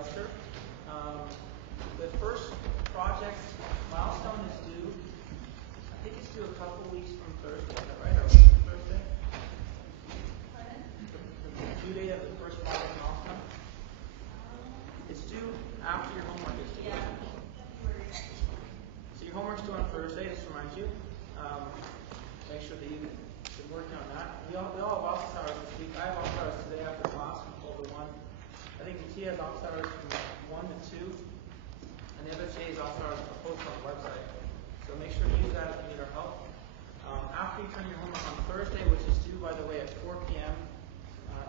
lecture. The first project milestone is due, I think it's due a couple weeks from Thursday, is that right? Or a week from Thursday? Pardon? The due date of the first project milestone? It's due after your homework is due. Yeah. So your homework's due on Thursday, just to remind you. Make sure that you've been working on that. We all have office hours this week. I have office hours today after class from 12 to 1. I think the T has office hours from 1 to 2. And the other J is office hours are posted on the website. So make sure to use that if you need our help. After you turn your homework on Thursday, which is due, by the way, at 4 p.m.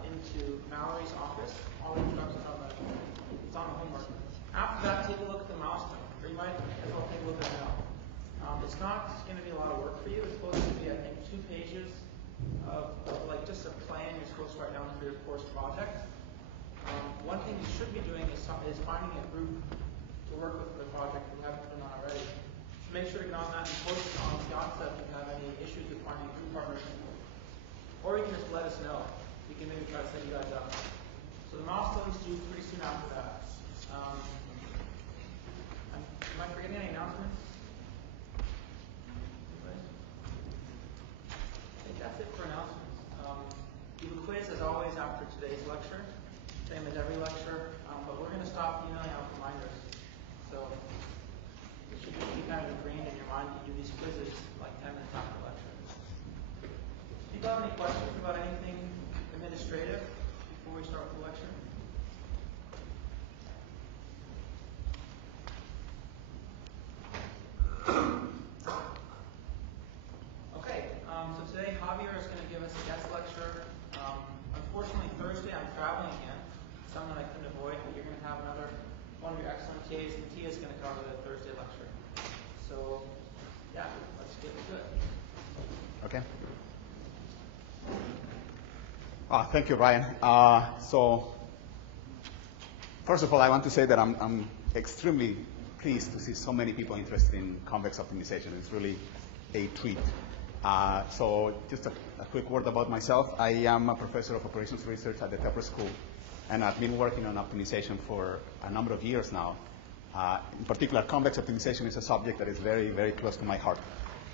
Into Mallory's office, all the instructions are on it's on the homework. After that, take a look at the milestone. Or you might as well take a look at it now. It's not going to be a lot of work for you. It's supposed to be, I think, 2 pages of like just a plan you're supposed to write down for your course project. One thing you should be doing is finding a group to work with for the project if you haven't done that already. So make sure to get on that and post it on the onset if you have any issues with finding a group partner. Or you can just let us know. We can maybe try to set you guys up. So the milestone is due pretty soon after that. Am I forgetting any announcements? I think that's it for announcements. You have a quiz as always after today's lecture, same as every lecture, but we're going to stop emailing out reminders. So it should be kind of ingrained in your mind to do these quizzes like 10 minutes after the lecture. If you have any questions about anything administrative before we start with the lecture? Okay, so today Javier is going to give us a guest lecture. Unfortunately, Thursday I'm traveling again, something I couldn't avoid, but you're going to have one of your excellent TAs, and Tia is going to cover the Thursday lecture. So, yeah, let's get to it. Okay. Thank you, Ryan. So, first of all, I want to say that I'm extremely pleased to see so many people interested in convex optimization. It's really a treat. So just a quick word about myself. I am a professor of operations research at the Tepper School, and I've been working on optimization for a number of years now. In particular, convex optimization is a subject that is very, very close to my heart.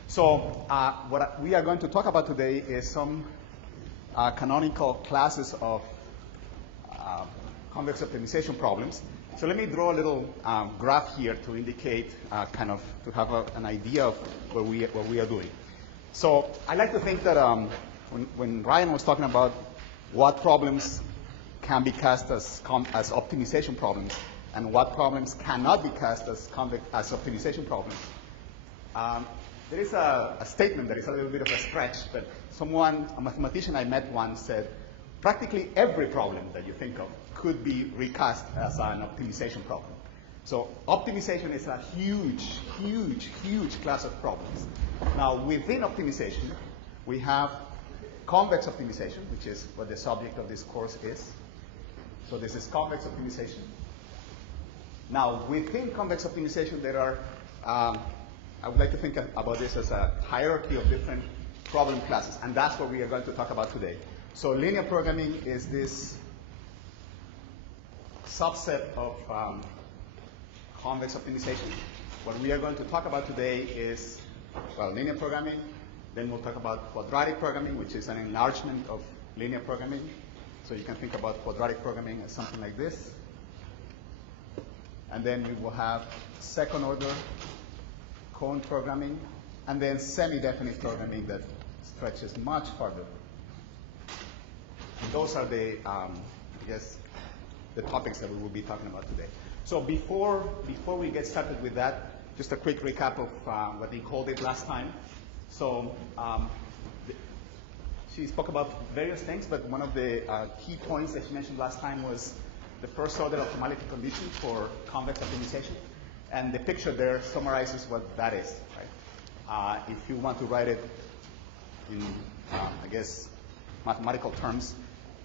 So what we are going to talk about today is some canonical classes of convex optimization problems. So let me draw a little graph here to indicate, to have an idea of what we are doing. So I like to think that when Ryan was talking about what problems can be cast as optimization problems and what problems cannot be cast as optimization problems, there is a statement that is a little bit of a stretch, but a mathematician I met once said, practically every problem that you think of could be recast as an optimization problem. So optimization is a huge, huge, huge class of problems. Now, within optimization, we have convex optimization, which is what the subject of this course is. So this is convex optimization. Now, within convex optimization, there are, I would like to think about this as a hierarchy of different problem classes, and that's what we are going to talk about today. So linear programming is this subset of convex optimization. What we are going to talk about today is, well, linear programming. Then we'll talk about quadratic programming, which is an enlargement of linear programming. So you can think about quadratic programming as something like this. And then we will have second order cone programming, and then semi-definite programming that stretches much farther. And those are the, the topics that we will be talking about today. So before we get started with that, just a quick recap of what Nicole did last time. So she spoke about various things, but one of the key points that she mentioned last time was the first order optimality condition for convex optimization. And the picture there summarizes what that is, right? If you want to write it in, mathematical terms,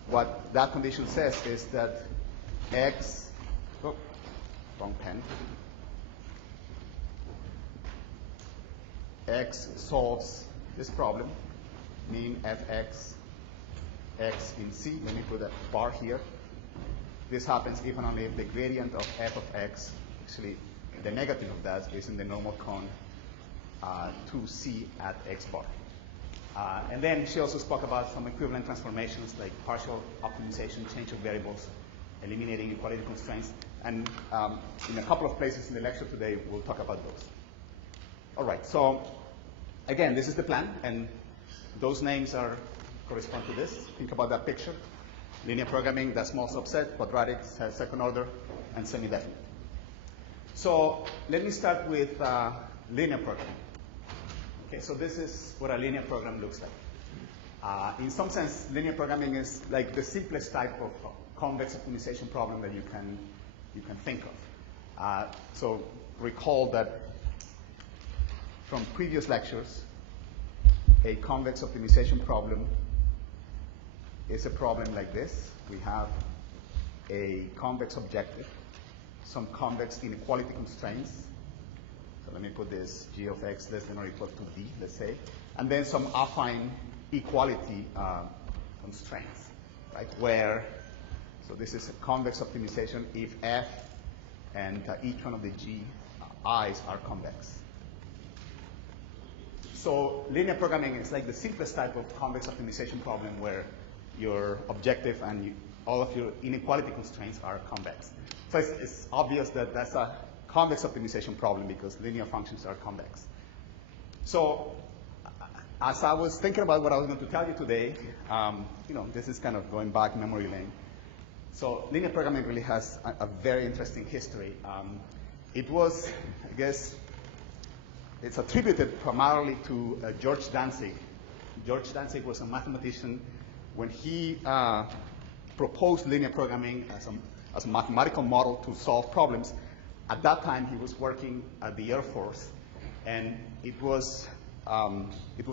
what that condition says is that x, wrong pen, x solves this problem, mean fx, x in C. Let me put a bar here. this happens if and only if the gradient of f of x, actually the negative of that is in the normal cone to C at x bar. And then she also spoke about some equivalent transformations like partial optimization, change of variables, eliminating equality constraints. And in a couple of places in the lecture today, we'll talk about those. All right, so again, this is the plan, and those names correspond to this. Think about that picture. Linear programming, that small subset, quadratic, second order, and semi-definite. So let me start with linear programming. Okay, so this is what a linear program looks like. In some sense, linear programming is like the simplest type of convex optimization problem that you can think of. So recall that from previous lectures, a convex optimization problem is a problem like this. We have a convex objective, some convex inequality constraints. So let me put this g of x less than or equal to d, let's say, and then some affine equality constraints, right? So this is a convex optimization if f and each one of the g i's are convex. So linear programming is like the simplest type of convex optimization problem where your objective and all of your inequality constraints are convex. So it's obvious that that's a convex optimization problem because linear functions are convex. So as I was thinking about what I was going to tell you today, this is kind of going back memory lane. So linear programming really has a very interesting history. It was, I guess, it's attributed primarily to George Danzig. George Danzig was a mathematician. When he proposed linear programming as a mathematical model to solve problems, at that time he was working at the Air Force, and it was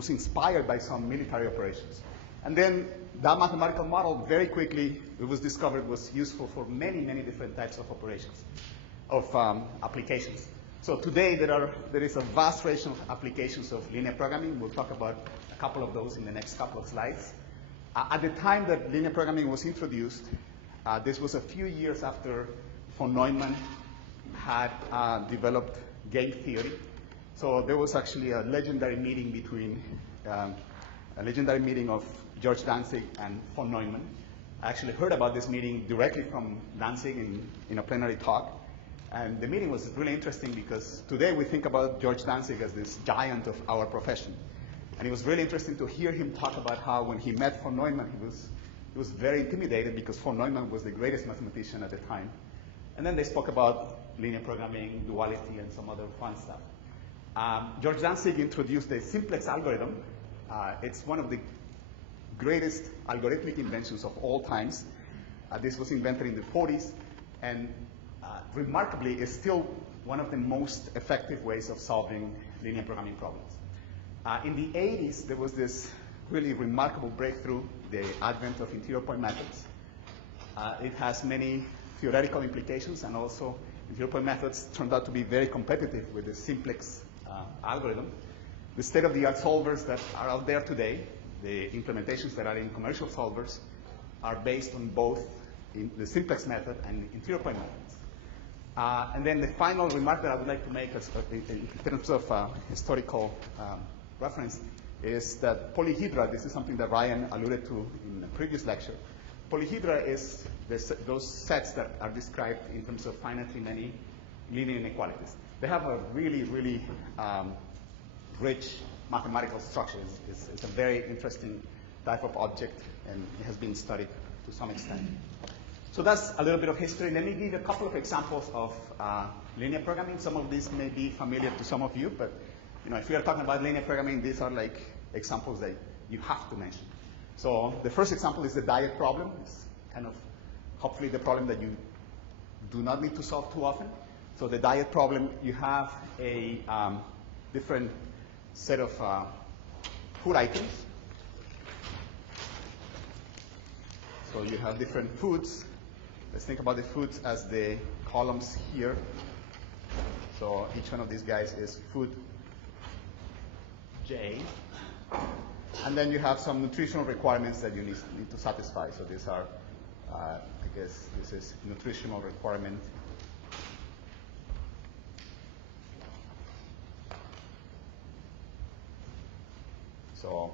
inspired by some military operations. And then that mathematical model very quickly, it was discovered, was useful for many, many different types of operations, of applications. So today there is a vast range of applications of linear programming. We'll talk about a couple of those in the next couple of slides. At the time that linear programming was introduced, this was a few years after von Neumann had developed game theory. So there was actually a legendary meeting of George Danzig and von Neumann. I actually heard about this meeting directly from Danzig in a plenary talk. And the meeting was really interesting because today we think about George Danzig as this giant of our profession. And it was really interesting to hear him talk about how when he met von Neumann, he was very intimidated because von Neumann was the greatest mathematician at the time. And then they spoke about linear programming, duality, and some other fun stuff. George Danzig introduced the simplex algorithm. It's one of the greatest algorithmic inventions of all times. This was invented in the 40s, and remarkably, is still one of the most effective ways of solving linear programming problems. In the 80s, there was this really remarkable breakthrough, the advent of interior point methods. It has many theoretical implications, and also interior point methods turned out to be very competitive with the simplex algorithm. The state-of-the-art solvers that are out there today, the implementations that are in commercial solvers, are based on both the simplex method and interior point methods. And then the final remark that I would like to make in terms of historical reference is that polyhedra, this is something that Ryan alluded to in the previous lecture. Polyhedra is those sets that are described in terms of finitely many linear inequalities. They have a really, really rich mathematical structure. It's a very interesting type of object, and it has been studied to some extent. So that's a little bit of history. Let me give a couple of examples of linear programming. Some of these may be familiar to some of you, but if we are talking about linear programming, these are like examples that you have to mention. So the first example is the diet problem. It's kind of hopefully the problem that you do not need to solve too often. So the diet problem, you have a different set of food items. So you have different foods. Let's think about the foods as the columns here. So each one of these guys is food J. And then you have some nutritional requirements that you need to satisfy. So these are, I I guess this is nutritional requirement. So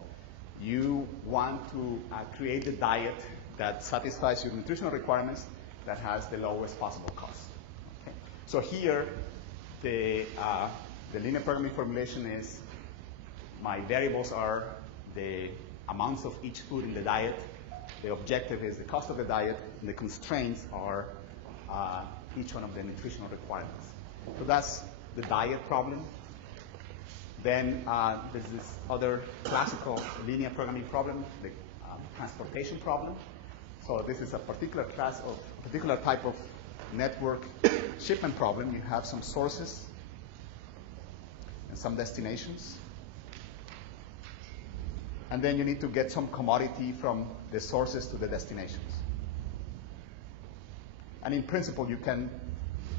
you want to create a diet that satisfies your nutritional requirements that has the lowest possible cost. Okay? So here, the linear programming formulation is my variables are the amounts of each food in the diet. The objective is the cost of the diet, and the constraints are each one of the nutritional requirements. So that's the diet problem. Then there's this other classical linear programming problem, the transportation problem. So this is a particular type of network shipment problem. You have some sources and some destinations. And then you need to get some commodity from the sources to the destinations. And in principle, you can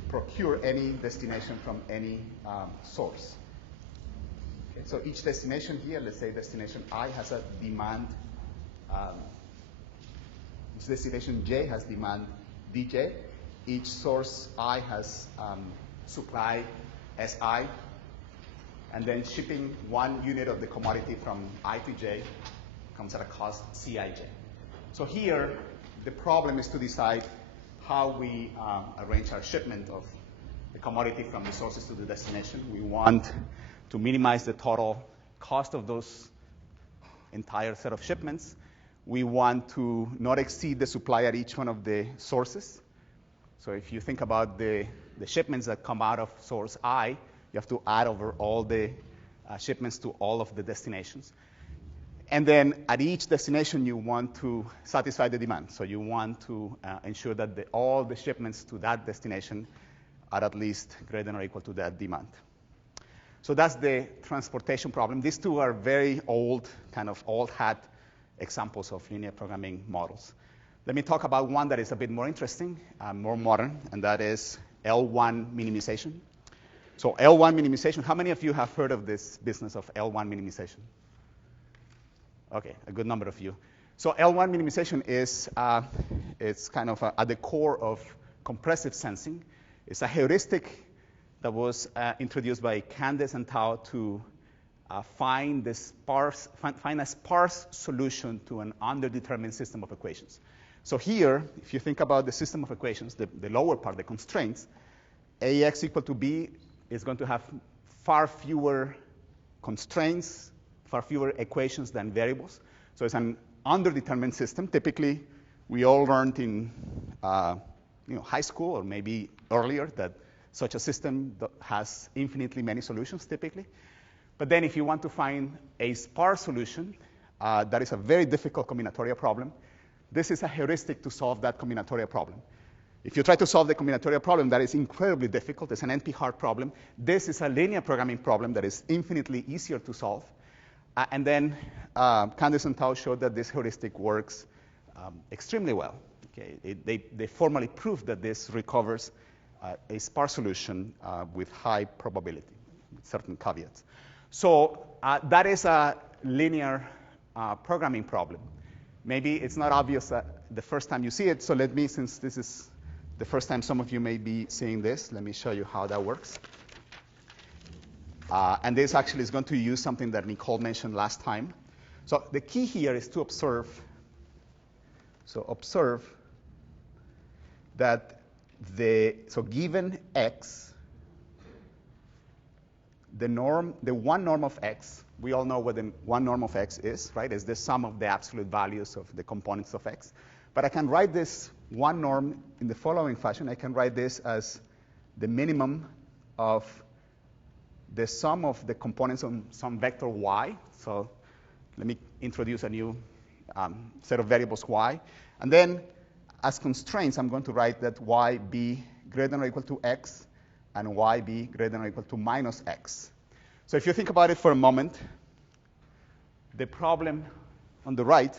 procure any destination from any source. Okay, so each destination here, let's say destination I has a demand. Each destination J has demand DJ. Each source I has supply SI. And then shipping 1 unit of the commodity from I to J comes at a cost Cij. So here, the problem is to decide how we arrange our shipment of the commodity from the sources to the destination. We want to minimize the total cost of those entire set of shipments. We want to not exceed the supply at each one of the sources. So if you think about the shipments that come out of source I, you have to add over all the shipments to all of the destinations. And then at each destination, you want to satisfy the demand. So you want to ensure that all the shipments to that destination are at least greater than or equal to that demand. So that's the transportation problem. These two are very old, kind of old hat examples of linear programming models. Let me talk about one that is a bit more interesting, more modern, and that is L1 minimization. So L1 minimization, how many of you have heard of this business of L1 minimization? Okay, a good number of you. So L1 minimization is it's kind of at the core of compressive sensing. It's a heuristic that was introduced by Candace and Tao to find a sparse solution to an underdetermined system of equations. So here, if you think about the system of equations, the lower part, the constraints, AX equal to B is going to have far fewer constraints, far fewer equations than variables. So it's an underdetermined system. Typically, we all learned in high school or maybe earlier that such a system has infinitely many solutions typically. But then if you want to find a sparse solution, that is a very difficult combinatorial problem. This is a heuristic to solve that combinatorial problem. If you try to solve the combinatorial problem, that is incredibly difficult. It's an NP-hard problem. This is a linear programming problem that is infinitely easier to solve. And then Candace and Tao showed that this heuristic works extremely well. Okay? They formally proved that this recovers a sparse solution with high probability, with certain caveats. So that is a linear programming problem. Maybe it's not obvious the first time you see it, so let me, since this is the first time some of you may be seeing this, let me show you how that works. And this actually is going to use something that Nicole mentioned last time. So the key here is to observe. So observe that given x, the one norm of x, we all know what the one norm of x is, right? It's the sum of the absolute values of the components of x. But I can write this one norm in the following fashion. I can write this as the minimum of the sum of the components on some vector y. So let me introduce a new set of variables y. And then as constraints, I'm going to write that y be greater than or equal to x and y be greater than or equal to minus x. So if you think about it for a moment, the problem on the right,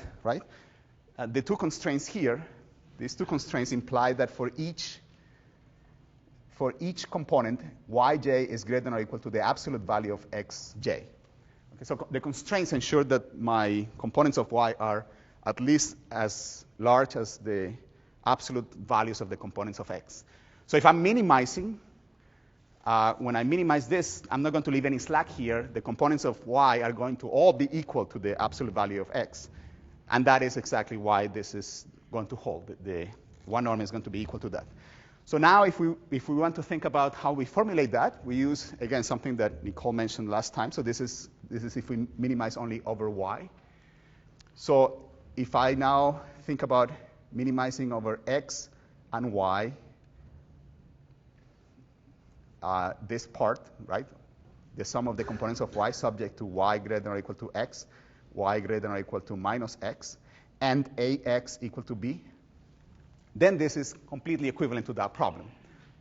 the two constraints here, these two constraints imply that for each component, yj is greater than or equal to the absolute value of xj. Okay, so the constraints ensure that my components of y are at least as large as the absolute values of the components of x. So if I'm minimizing, when I minimize this, I'm not going to leave any slack here. The components of y are going to all be equal to the absolute value of x. And that is exactly why this is going to hold. The one norm is going to be equal to that. So now if we want to think about how we formulate that, we use, again, something that Nicole mentioned last time. So this is if we minimize only over y. So if I now think about minimizing over x and y, this part, right? The sum of the components of y subject to y greater than or equal to x, y greater than or equal to minus x, and ax equal to b, then this is completely equivalent to that problem,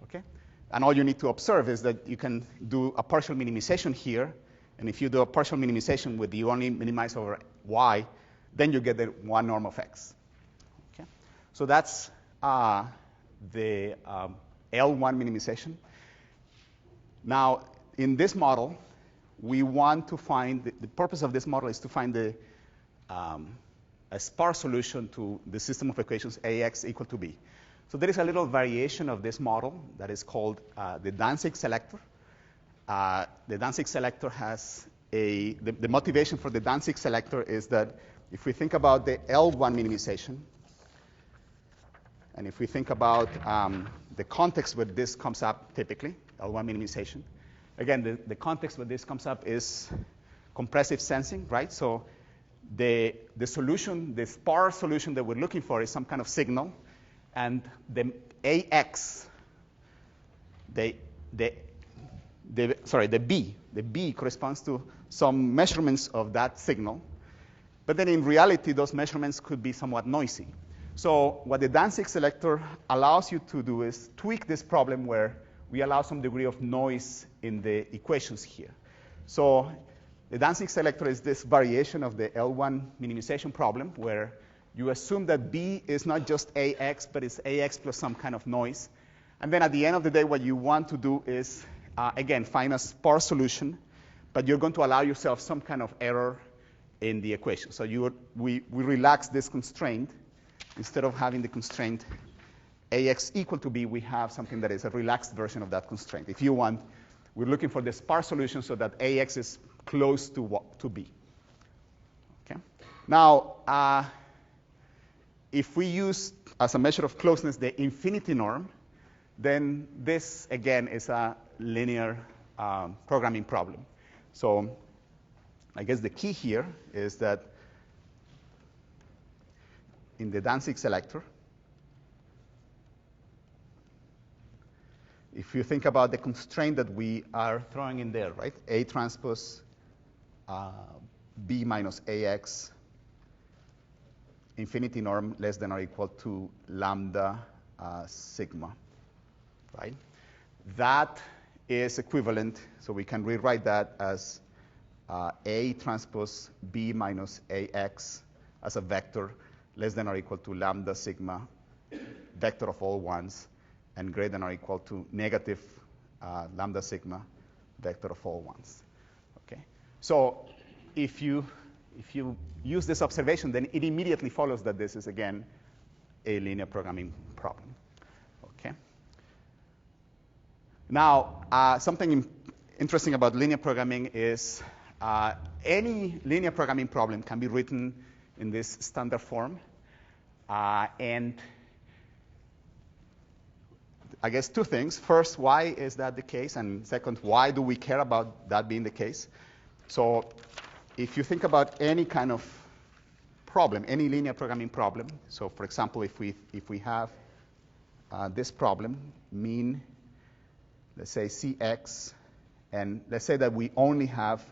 okay? And all you need to observe is that you can do a partial minimization here, and if you do a partial minimization with you only minimize over y, then you get the one norm of x, okay? So that's the L1 minimization. Now, in this model, we want to find, the purpose of this model is to find a sparse solution to the system of equations ax equal to b. So there is a little variation of this model that is called the Danzig selector. The Danzig selector has the motivation for the Danzig selector is that if we think about the L1 minimization, and if we think about the context where this comes up typically, L1 minimization, again, the context where this comes up is compressive sensing, right? So the solution, the sparse solution that we're looking for is some kind of signal, and the AX, the B corresponds to some measurements of that signal, but then in reality, those measurements could be somewhat noisy. So what the Danzig selector allows you to do is tweak this problem where we allow some degree of noise in the equations here. So the Danzig selector is this variation of the L1 minimization problem where you assume that B is not just AX, but it's AX plus some kind of noise. And then at the end of the day, what you want to do is, again, find a sparse solution, but you're going to allow yourself some kind of error in the equation. So we relax this constraint. Instead of having the constraint AX equal to B, we have something that is a relaxed version of that constraint. If you want, we're looking for the sparse solution so that AX is close to B. Okay? Now, if we use as a measure of closeness the infinity norm, then this, again, is a linear programming problem. So I guess the key here is that in the Danzig selector, if you think about the constraint that we are throwing in there, right? A transpose B minus AX, infinity norm less than or equal to lambda sigma, right? That is equivalent, so we can rewrite that as A transpose B minus AX as a vector less than or equal to lambda sigma, vector of all ones, and greater than or equal to negative lambda sigma, vector of all ones. Okay? So if you use this observation, then it immediately follows that this is, again, a linear programming problem. Okay? Now, something interesting about linear programming is any linear programming problem can be written in this standard form. And I guess two things. First, why is that the case? And second, why do we care about that being the case? So if you think about any kind of problem, any linear programming problem, so for example, if we have this problem, mean, let's say Cx, and let's say that we only have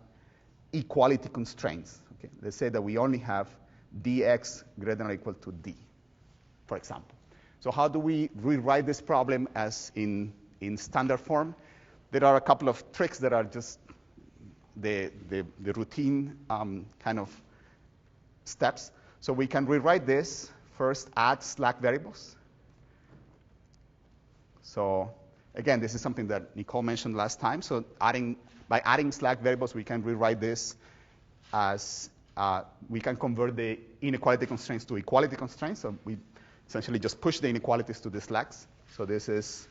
equality constraints. Okay? Let's say that we only have dx greater than or equal to d, for example. So how do we rewrite this problem as in standard form? There are a couple of tricks that are just the routine kind of steps. So we can rewrite this, first add slack variables. So again, this is something that Nicole mentioned last time. So by adding slack variables, we can rewrite this as we can convert the inequality constraints to equality constraints. So essentially just push the inequalities to the slacks. So this is,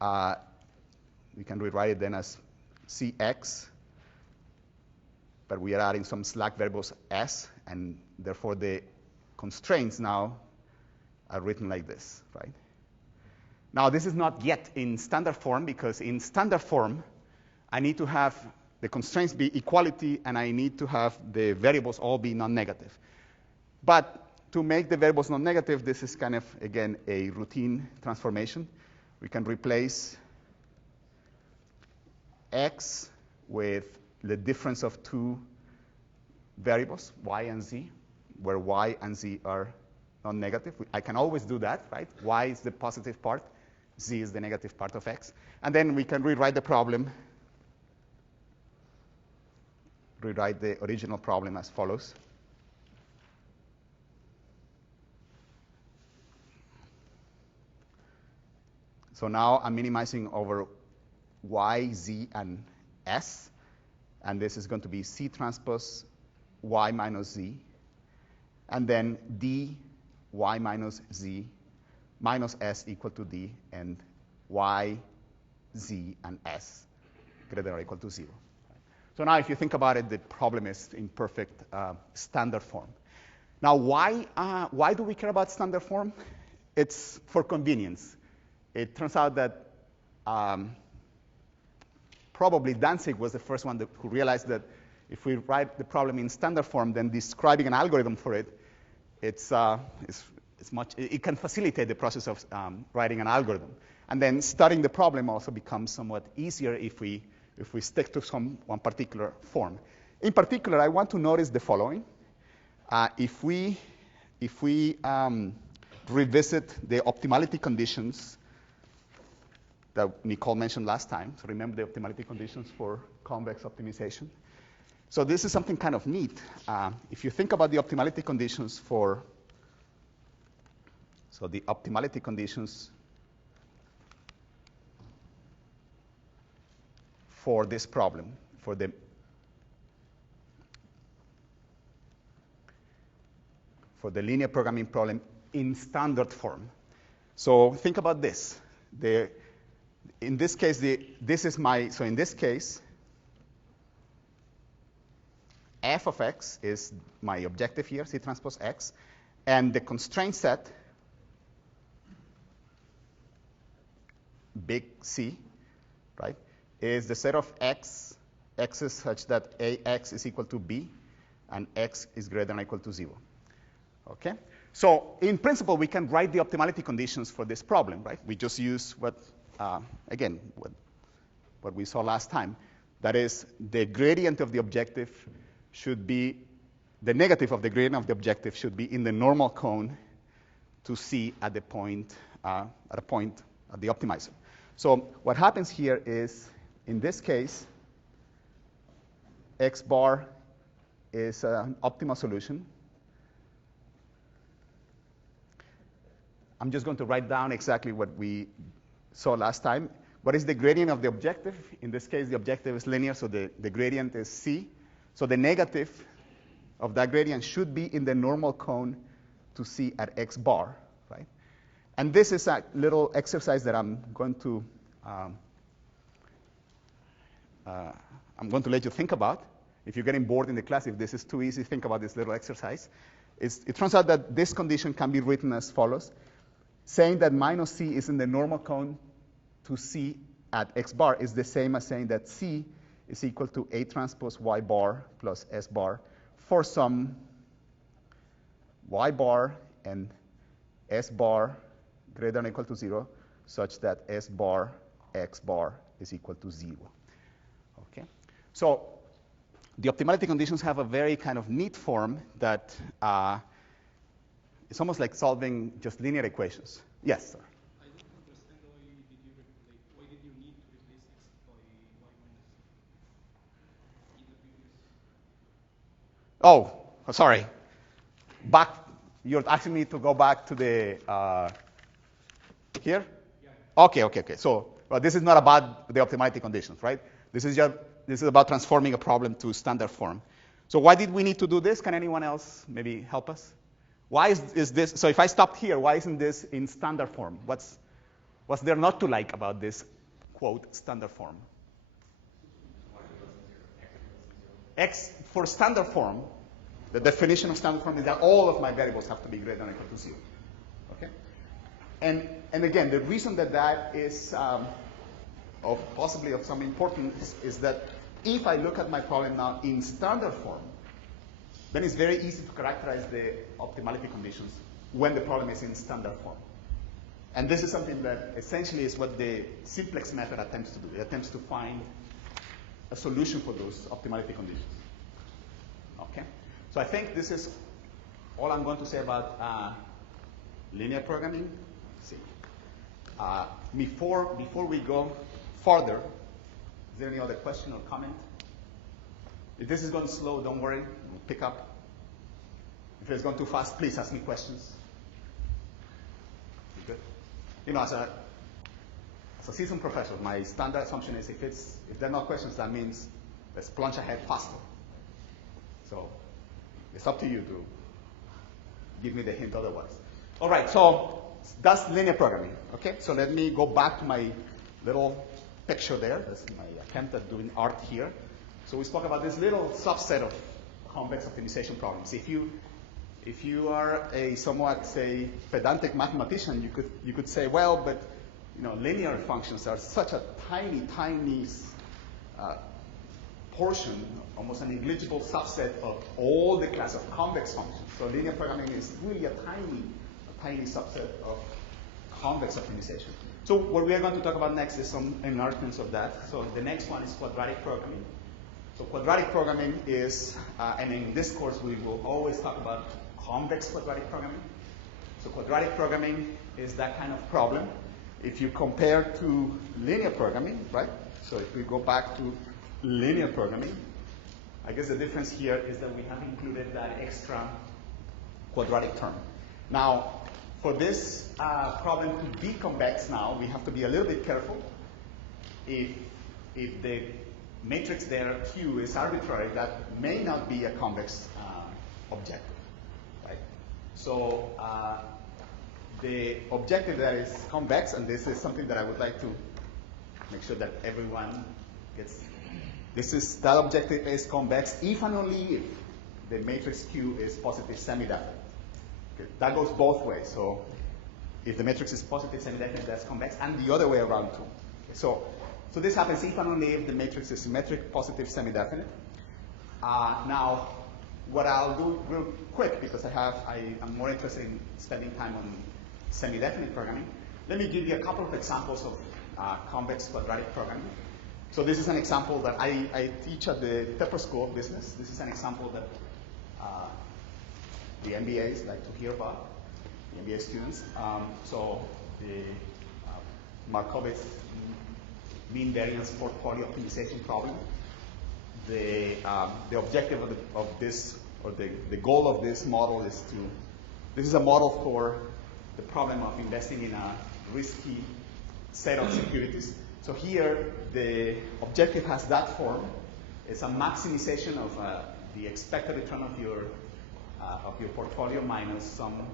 we can rewrite it then as Cx, but we are adding some slack variables s, and therefore the constraints now are written like this, right? Now, this is not yet in standard form, because in standard form, I need to have the constraints be equality, and I need to have the variables all be non-negative. But to make the variables non-negative, this is kind of, again, a routine transformation. We can replace x with the difference of two variables, y and z, where y and z are non-negative. I can always do that, right? Y is the positive part, z is the negative part of x. And then we can rewrite the problem, rewrite the original problem as follows. So now I'm minimizing over y, z, and s. And this is going to be C transpose y minus z. And then d y minus z minus s equal to d, and y, z, and s greater than or equal to 0. So now if you think about it, the problem is in perfect standard form. Now, why do we care about standard form? It's for convenience. It turns out that probably Danzig was the first one who realized that if we write the problem in standard form, then describing an algorithm for it, it can facilitate the process of writing an algorithm. And then studying the problem also becomes somewhat easier if we stick to one particular form. In particular, I want to notice the following. If we revisit the optimality conditions that Nicole mentioned last time, so remember the optimality conditions for convex optimization. So this is something kind of neat. If you think about the optimality conditions for this problem, for the linear programming problem in standard form. So think about this. In this case, so in this case, f of x is my objective here, C transpose x, and the constraint set, big C, right, is the set of x's such that ax is equal to b, and x is greater than or equal to 0. Okay? So in principle, we can write the optimality conditions for this problem, right? We just use what we saw last time. That is, the gradient of the objective should be, the negative of the gradient of the objective should be in the normal cone to C at the point, at the optimizer. So what happens here is, in this case, x bar is an optimal solution. I'm just going to write down exactly what we saw last time. What is the gradient of the objective? In this case, the objective is linear, so the gradient is C. So the negative of that gradient should be in the normal cone to C at x bar, right? And this is a little exercise that I'm going to let you think about. If you're getting bored in the class, if this is too easy, think about this little exercise. It turns out that this condition can be written as follows. Saying that minus C is in the normal cone to C at x bar is the same as saying that C is equal to A transpose y bar plus S bar for some y bar and S bar greater than or equal to 0, such that S bar x bar is equal to 0. Okay? So the optimality conditions have a very kind of neat form that it's almost like solving just linear equations. Yes, sir. I don't understand why did you need to replace x by y minus in the previous? Oh, sorry. You're asking me to go back to the here? Yeah. Okay. So this is not about the optimality conditions, right? This is about transforming a problem to standard form. So why did we need to do this? Can anyone else maybe help us? Why is this? So if I stopped here, why isn't this in standard form? What's there not to like about this, quote, standard form? X for standard form, the definition of standard form is that all of my variables have to be greater than or equal to 0. Okay? And again, the reason that is possibly of some importance is that if I look at my problem now in standard form, then it's very easy to characterize the optimality conditions when the problem is in standard form. And this is something that essentially is what the simplex method attempts to do. It attempts to find a solution for those optimality conditions. Okay? So I think this is all I'm going to say about linear programming. Let's see. Before we go further, is there any other question or comment? If this is going slow, don't worry. We'll pick up. If it's going too fast, please ask me questions. You good? You know, as a seasoned professor, my standard assumption is if there are no questions, that means let's plunge ahead faster. So it's up to you to give me the hint otherwise. All right, so that's linear programming. Okay, so let me go back to my little picture there. That's my attempt at doing art here. So we spoke about this little subset of convex optimization problems. If you are a somewhat, say, pedantic mathematician, you could say, well, but linear functions are such a tiny portion, almost a negligible subset of all the class of convex functions. So linear programming is really a tiny subset of convex optimization. So what we are going to talk about next is some enlargements of that. So the next one is quadratic programming. So quadratic programming is, and in this course we will always talk about convex quadratic programming. So quadratic programming is that kind of problem. If you compare to linear programming, right? So if we go back to linear programming, I guess the difference here is that we have included that extra quadratic term. Now, for this problem to be convex now, we have to be a little bit careful. If the matrix there, Q, is arbitrary, that may not be a convex objective, right? So the objective that is convex, and this is something that I would like to make sure that everyone gets. That objective is convex if and only if the matrix Q is positive semi-definite. Okay. That goes both ways. So if the matrix is positive semi-definite, that's convex, and the other way around too. Okay. So this happens if and only if the matrix is symmetric, positive semi-definite. Now, what I'll do real quick, because I'm more interested in spending time on semi-definite programming, let me give you a couple of examples of convex quadratic programming. So this is an example that I teach at the Tepper School of Business. This is an example that the MBAs like to hear about, the MBA students. So the Markowitz mean variance portfolio optimization problem. The objective of this, or the goal of this model is this is a model for the problem of investing in a risky set of securities. So here, the objective has that form. It's a maximization of the expected return of your portfolio minus some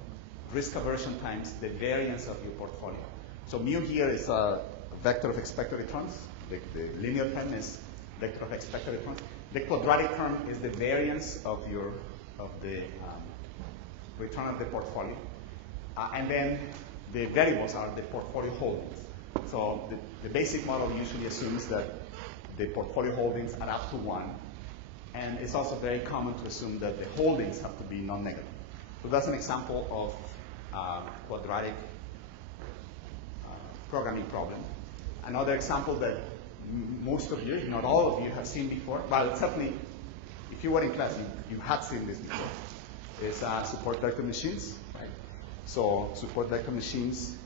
risk aversion times the variance of your portfolio. So mu here is a vector of expected returns. The linear term is vector of expected returns. The quadratic term is the variance of the return of the portfolio. And then the variables are the portfolio holdings. So the basic model usually assumes that the portfolio holdings add up to 1. And it's also very common to assume that the holdings have to be non-negative. So that's an example of quadratic programming problem. Another example that most of you, if not all of you, have seen before, well, certainly, if you were in class, you had seen this before, is support vector machines, right? So support vector machines,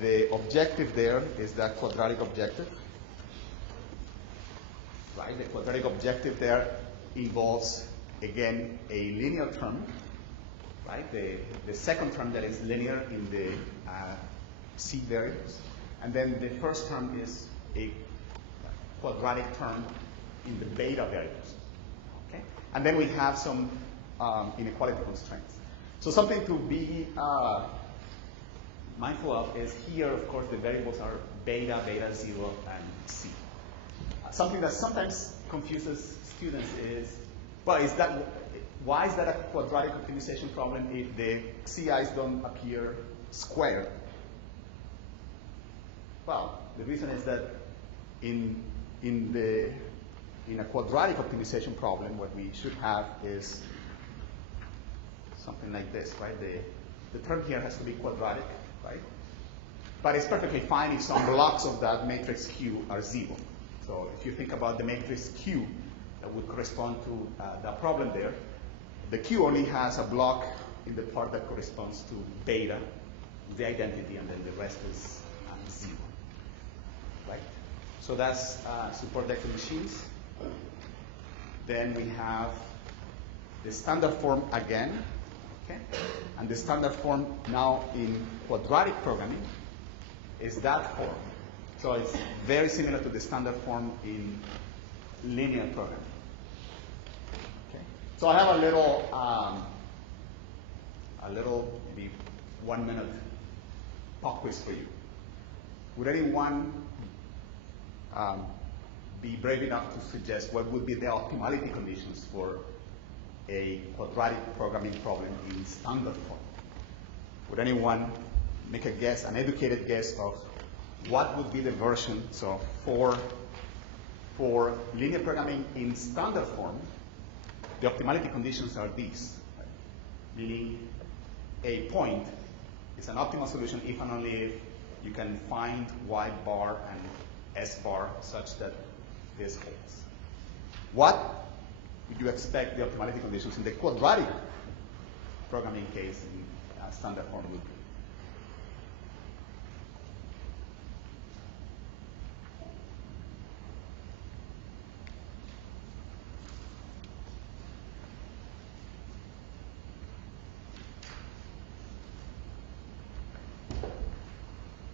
the objective there is that quadratic objective, right? The quadratic objective there involves, again, a linear term, right? The second term that is linear in the C variables. And then the first term is a quadratic term in the beta variables, okay? And then we have some inequality constraints. So something to be mindful of is here, of course, the variables are beta, beta 0, and c. Something that sometimes confuses students is, well, why is that a quadratic optimization problem if the CIs don't appear squared? Well, the reason is that in a quadratic optimization problem, what we should have is something like this, right? The term here has to be quadratic, right? But it's perfectly fine if some blocks of that matrix Q are 0. So if you think about the matrix Q that would correspond to the problem there, the Q only has a block in the part that corresponds to beta, the identity, and then the rest is 0. Right? So that's support vector machines. Then we have the standard form again. Okay? And the standard form now in quadratic programming is that form. So it's very similar to the standard form in linear programming. Okay? So I have a little maybe 1 minute pop quiz for you. Would anyone be brave enough to suggest what would be the optimality conditions for a quadratic programming problem in standard form? Would anyone make a guess, an educated guess of what would be the version? So for linear programming in standard form, the optimality conditions are these, right? Meaning a point is an optimal solution if and only if you can find y bar and s bar such that this holds. What would you expect the optimality conditions in the quadratic programming case in standard form would be?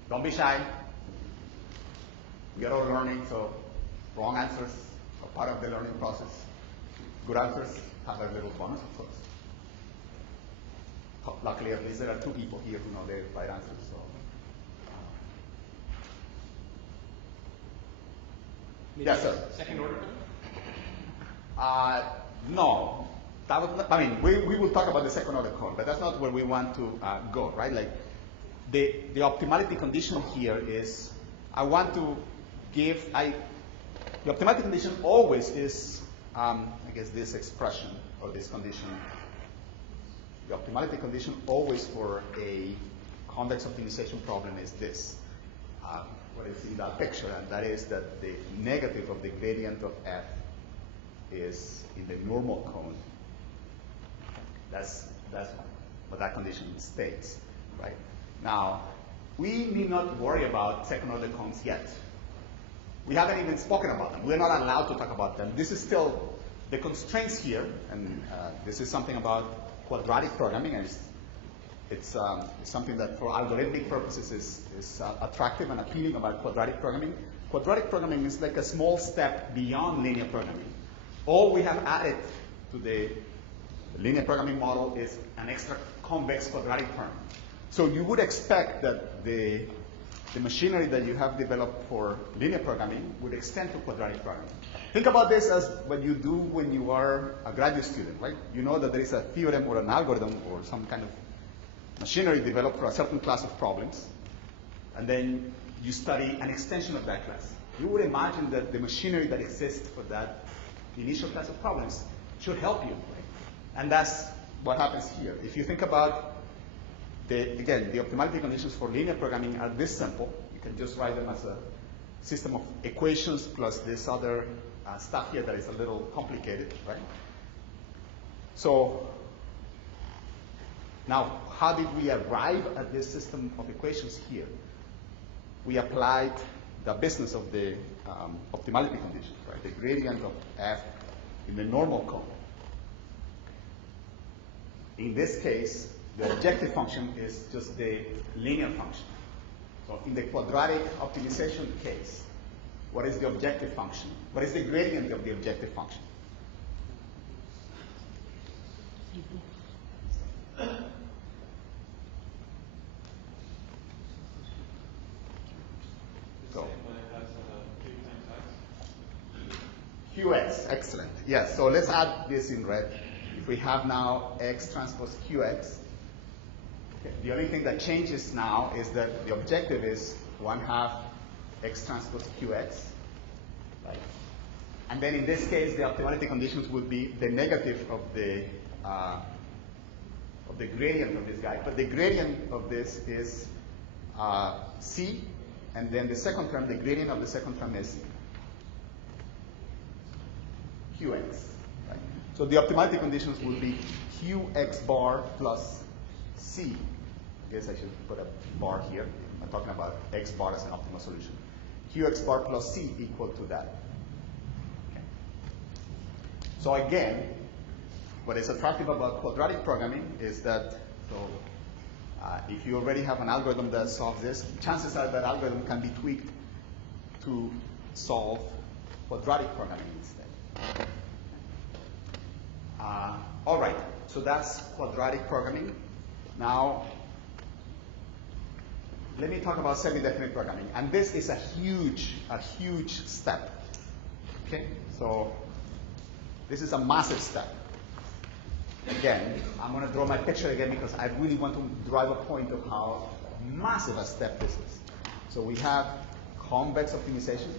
Don't be shy. We are all learning, so wrong answers are part of the learning process. Good answers have a little bonus, of course. Luckily, at least there are 2 people here who know the right answers. So, yes, sir. Second order? No. That was not, I mean, we will talk about the second order code, but that's not where we want to go, right? Like, the optimality condition here is, I want to give, the optimality condition always is, I guess, this expression or this condition. The optimality condition always for a convex optimization problem is this. What is in that picture, and that is that the negative of the gradient of f is in the normal cone. That's what that condition states, right? Now, we need not worry about second order cones yet. We haven't even spoken about them. We're not allowed to talk about them. This is still the constraints here, and this is something about quadratic programming, and it's something that for algorithmic purposes is attractive and appealing about quadratic programming. Quadratic programming is like a small step beyond linear programming. All we have added to the linear programming model is an extra convex quadratic term. So you would expect that the machinery that you have developed for linear programming would extend to quadratic programming. Think about this as what you do when you are a graduate student, right? You know that there is a theorem or an algorithm or some kind of machinery developed for a certain class of problems, and then you study an extension of that class. You would imagine that the machinery that exists for that initial class of problems should help you, right? And that's what happens here. If you think about again, the optimality conditions for linear programming are this simple. You can just write them as a system of equations plus this other stuff here that is a little complicated, right? So now, how did we arrive at this system of equations here? We applied the business of the optimality conditions, right? The gradient of f in the normal cone. In this case, the objective function is just the linear function. So in the quadratic optimization case, what is the objective function? What is the gradient of the objective function? QX, excellent. Yes, so let's add this in red. If we have now X transpose QX, okay, the only thing that changes now is that the objective is 1/2 X transpose QX, right? And then in this case, the optimality conditions would be the negative of the gradient of this guy. But the gradient of this is C, and then the second term, the gradient of the second term is QX. Right? So the optimality conditions would be QX bar plus C. I guess I should put a bar here. I'm talking about X bar as an optimal solution. QX bar plus C equal to that. Okay. So again, what is attractive about quadratic programming is that, if you already have an algorithm that solves this, chances are that algorithm can be tweaked to solve quadratic programming instead. All right, so that's quadratic programming. Now, let me talk about semi-definite programming. And this is a huge step. Okay, so this is a massive step. Again, I'm going to draw my picture again because I really want to drive a point of how massive a step this is. So we have convex optimization.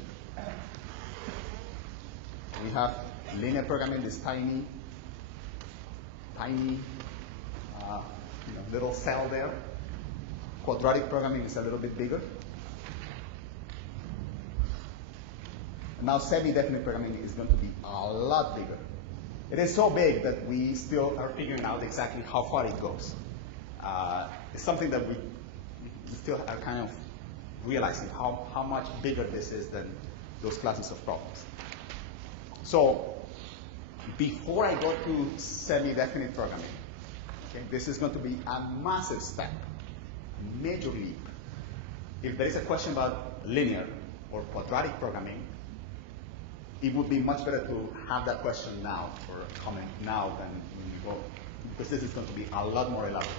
We have linear programming, this tiny little cell there. Quadratic programming is a little bit bigger. And now semi-definite programming is going to be a lot bigger. It is so big that we still are figuring out exactly how far it goes. It's something that we still are kind of realizing how much bigger this is than those classes of problems. So before I go to semi-definite programming, okay, this is going to be a massive step, a major leap. If there is a question about linear or quadratic programming, it would be much better to have that question now or comment now than when you go, because this is going to be a lot more elaborate.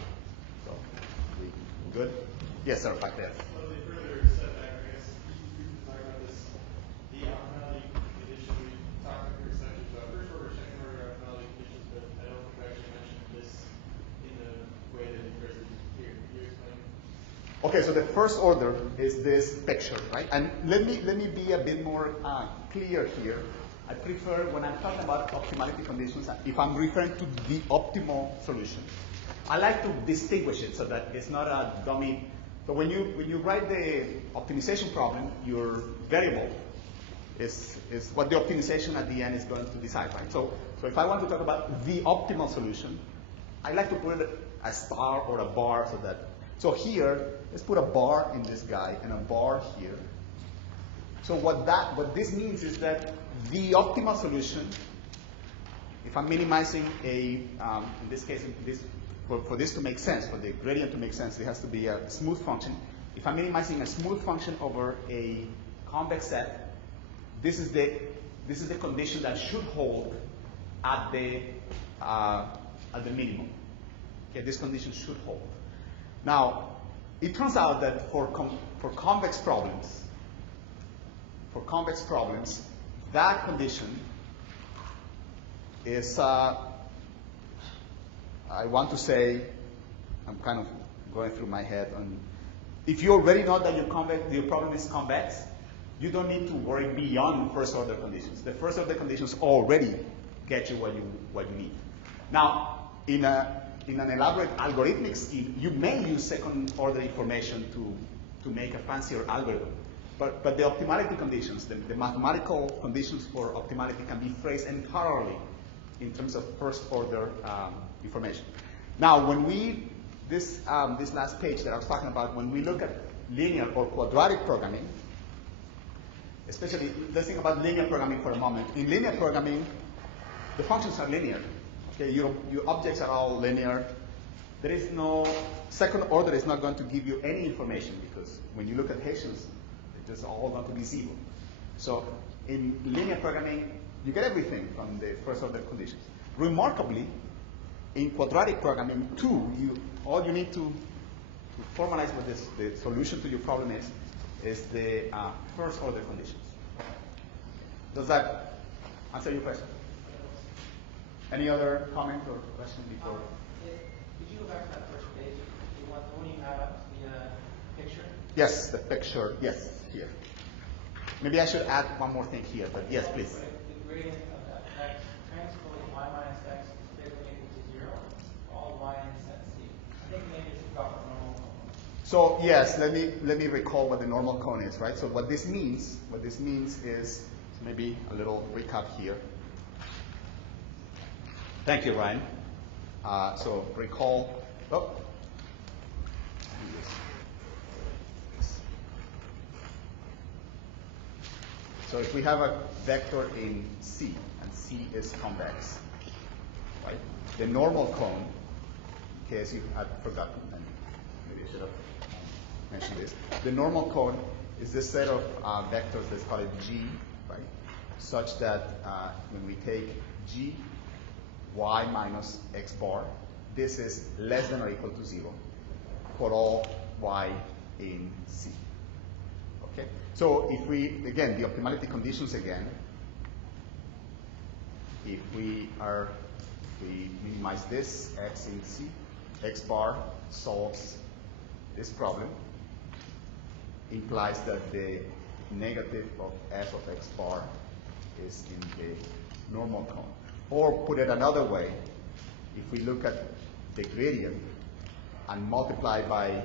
So, we good? Yes, sir, back there. So the further setback, I guess, you talked about this, the optimality condition, we talked about percentage of first order, second order optimality conditions, but I don't think we actually mentioned this in the way that you phrased it here. Can you explain? Okay, so the first order is this picture, right? And let me be a bit more clear here. I prefer, when I'm talking about optimality conditions, if I'm referring to the optimal solution, I like to distinguish it so that it's not a dummy. So when you write the optimization problem, your variable is what the optimization at the end is going to decide, right? So if I want to talk about the optimal solution, I like to put a star or a bar so that. So here, let's put a bar in this guy and a bar here. So what this means is that the optimal solution, if I'm minimizing in this case, for this to make sense, for the gradient to make sense, it has to be a smooth function. If I'm minimizing a smooth function over a convex set, this is the condition that should hold at the minimum. Okay, this condition should hold. Now, it turns out that for convex problems, that condition is, I want to say, I'm kind of going through my head on, if you already know that your problem is convex, you don't need to worry beyond first order conditions. The first order conditions already get you what you need. Now, in an elaborate algorithmic scheme, you may use second order information to make a fancier algorithm. But the optimality conditions, the mathematical conditions for optimality can be phrased entirely in terms of first order information. Now, when this last page that I was talking about, when we look at linear or quadratic programming, especially, let's think about linear programming for a moment. In linear programming, the functions are linear. Okay, your objects are all linear. There is no second order is not going to give you any information because when you look at Hessians, they're just all going to be zero. So in linear programming, you get everything from the first order conditions. Remarkably, in quadratic programming too, all you need to formalize what the solution to your problem is the first order conditions. Does that answer your question. Any other comment or question before? Could you go back to that first page? The one you had up, the picture? Yes, the picture. Yes, here. Maybe I should add one more thing here, but yes, please. The gradient of that x transpose y minus x is greater than or equal to 0. All y in set C. I think maybe it's about the normal cone. So yes, let me recall what the normal cone is, right? So what this means is maybe a little recap here. Thank you, Ryan. So recall. Oh. So if we have a vector in C, and C is convex, right? The normal cone, in case you had forgotten, and maybe I should have mentioned this. The normal cone is this set of vectors, let's call it G, right? Such that when we take G, y minus x bar, this is less than or equal to 0 for all y in C. Okay? So if we, again, the optimality conditions again, if we minimize this, x in C, x bar solves this problem, implies that the negative of f of x bar is in the normal cone. Or put it another way, if we look at the gradient and multiply by,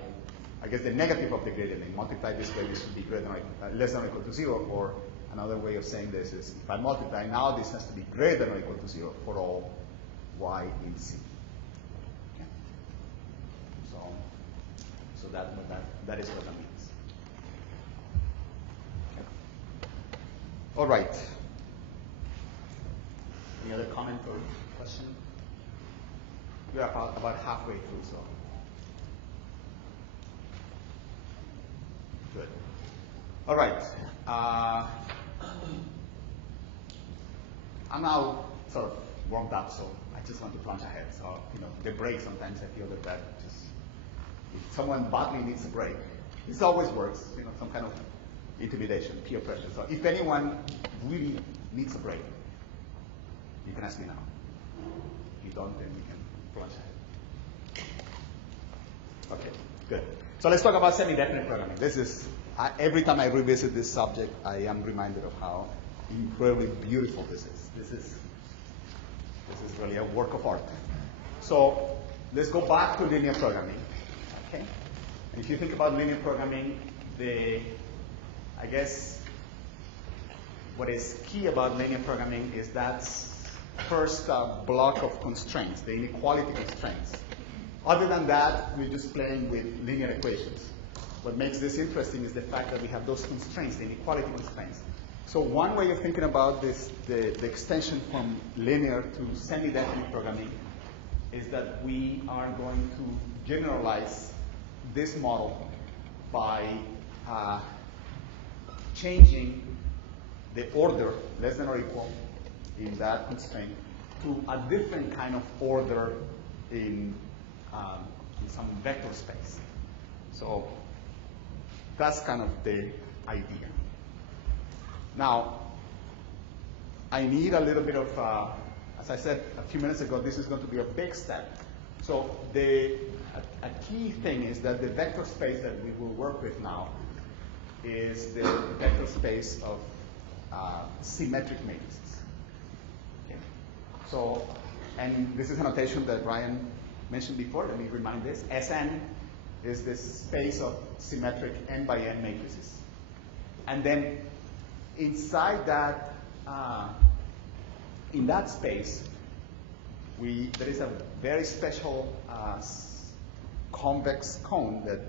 I guess the negative of the gradient, and multiply this way, this should be greater than, less than or equal to 0, or another way of saying this is, if I multiply now, this has to be greater than or equal to 0 for all y in C. Okay. So that is what that means. Okay. All right. Any other comment or question? We are about halfway through, so. Good. All right. I'm now sort of warmed up, so I just want to plunge ahead. So, the break sometimes I feel that just, if someone badly needs a break, this always works, some kind of intimidation, peer pressure. So if anyone really needs a break, you can ask me now. If you don't, then we can plunge ahead. Okay, good. So let's talk about semi-definite programming. This is, every time I revisit this subject, I am reminded of how incredibly beautiful this is. This is really a work of art. So let's go back to linear programming. Okay? And if you think about linear programming, I guess what is key about linear programming is that first block of constraints, the inequality constraints. Other than that, we're just playing with linear equations. What makes this interesting is the fact that we have those constraints, the inequality constraints. So one way of thinking about this, the extension from linear to semi-definite programming, is that we are going to generalize this model by changing the order, less than or equal, in that constraint, to a different kind of order in some vector space. So that's kind of the idea. Now, I need a little bit of, as I said a few minutes ago, this is going to be a big step. So a key thing is that the vector space that we will work with now is the vector space of symmetric matrices. Okay. So, and this is a notation that Ryan mentioned before. Let me remind this. Sn is this space of symmetric n by n matrices. And then inside that, in that space, there is a very special convex cone that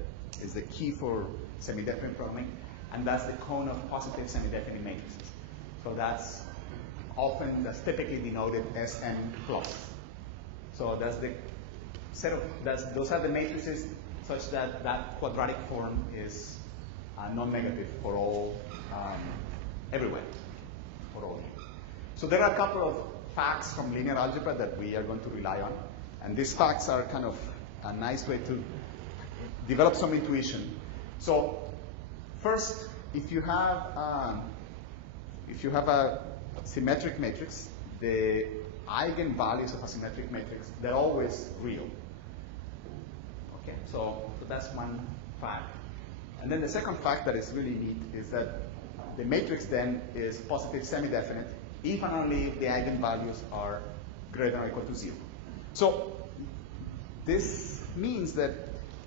is the key for semi-definite programming, and that's the cone of positive semi-definite matrices. So that's typically denoted Sn plus. So that's the set of, those are the matrices such that that quadratic form is non-negative for all, everywhere, for all. So there are a couple of facts from linear algebra that we are going to rely on, and these facts are kind of a nice way to develop some intuition. So first, if you have a symmetric matrix, the eigenvalues of a symmetric matrix, they're always real. Okay, so that's one fact. And then the second fact that is really neat is that the matrix then is positive semi-definite if and only if the eigenvalues are greater than or equal to 0. So this means that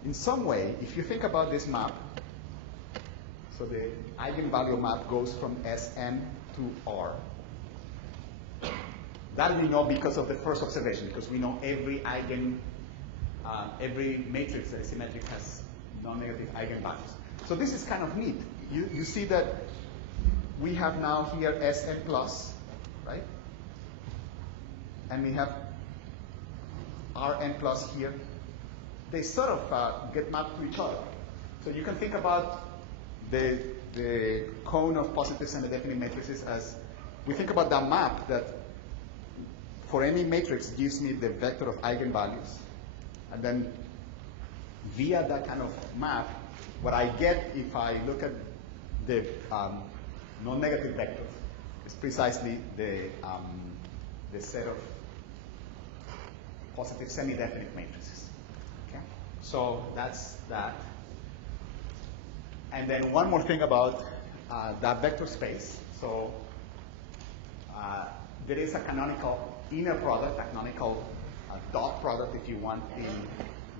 in some way, if you think about this map, so the eigenvalue map goes from Sn to R. That we know because of the first observation, because we know every matrix that is symmetric has non-negative eigenvalues. So this is kind of neat. You see that we have now here Sn plus, right? And we have Rn plus here. They sort of get mapped to each other. So you can think about the cone of positive semi-definite matrices as, we think about that map that for any matrix gives me the vector of eigenvalues. And then via that kind of map, what I get if I look at the non-negative vectors is precisely the set of positive semi-definite matrices. Okay? So that's that. And then one more thing about that vector space. So there is a canonical inner product, a canonical dot product, if you want, in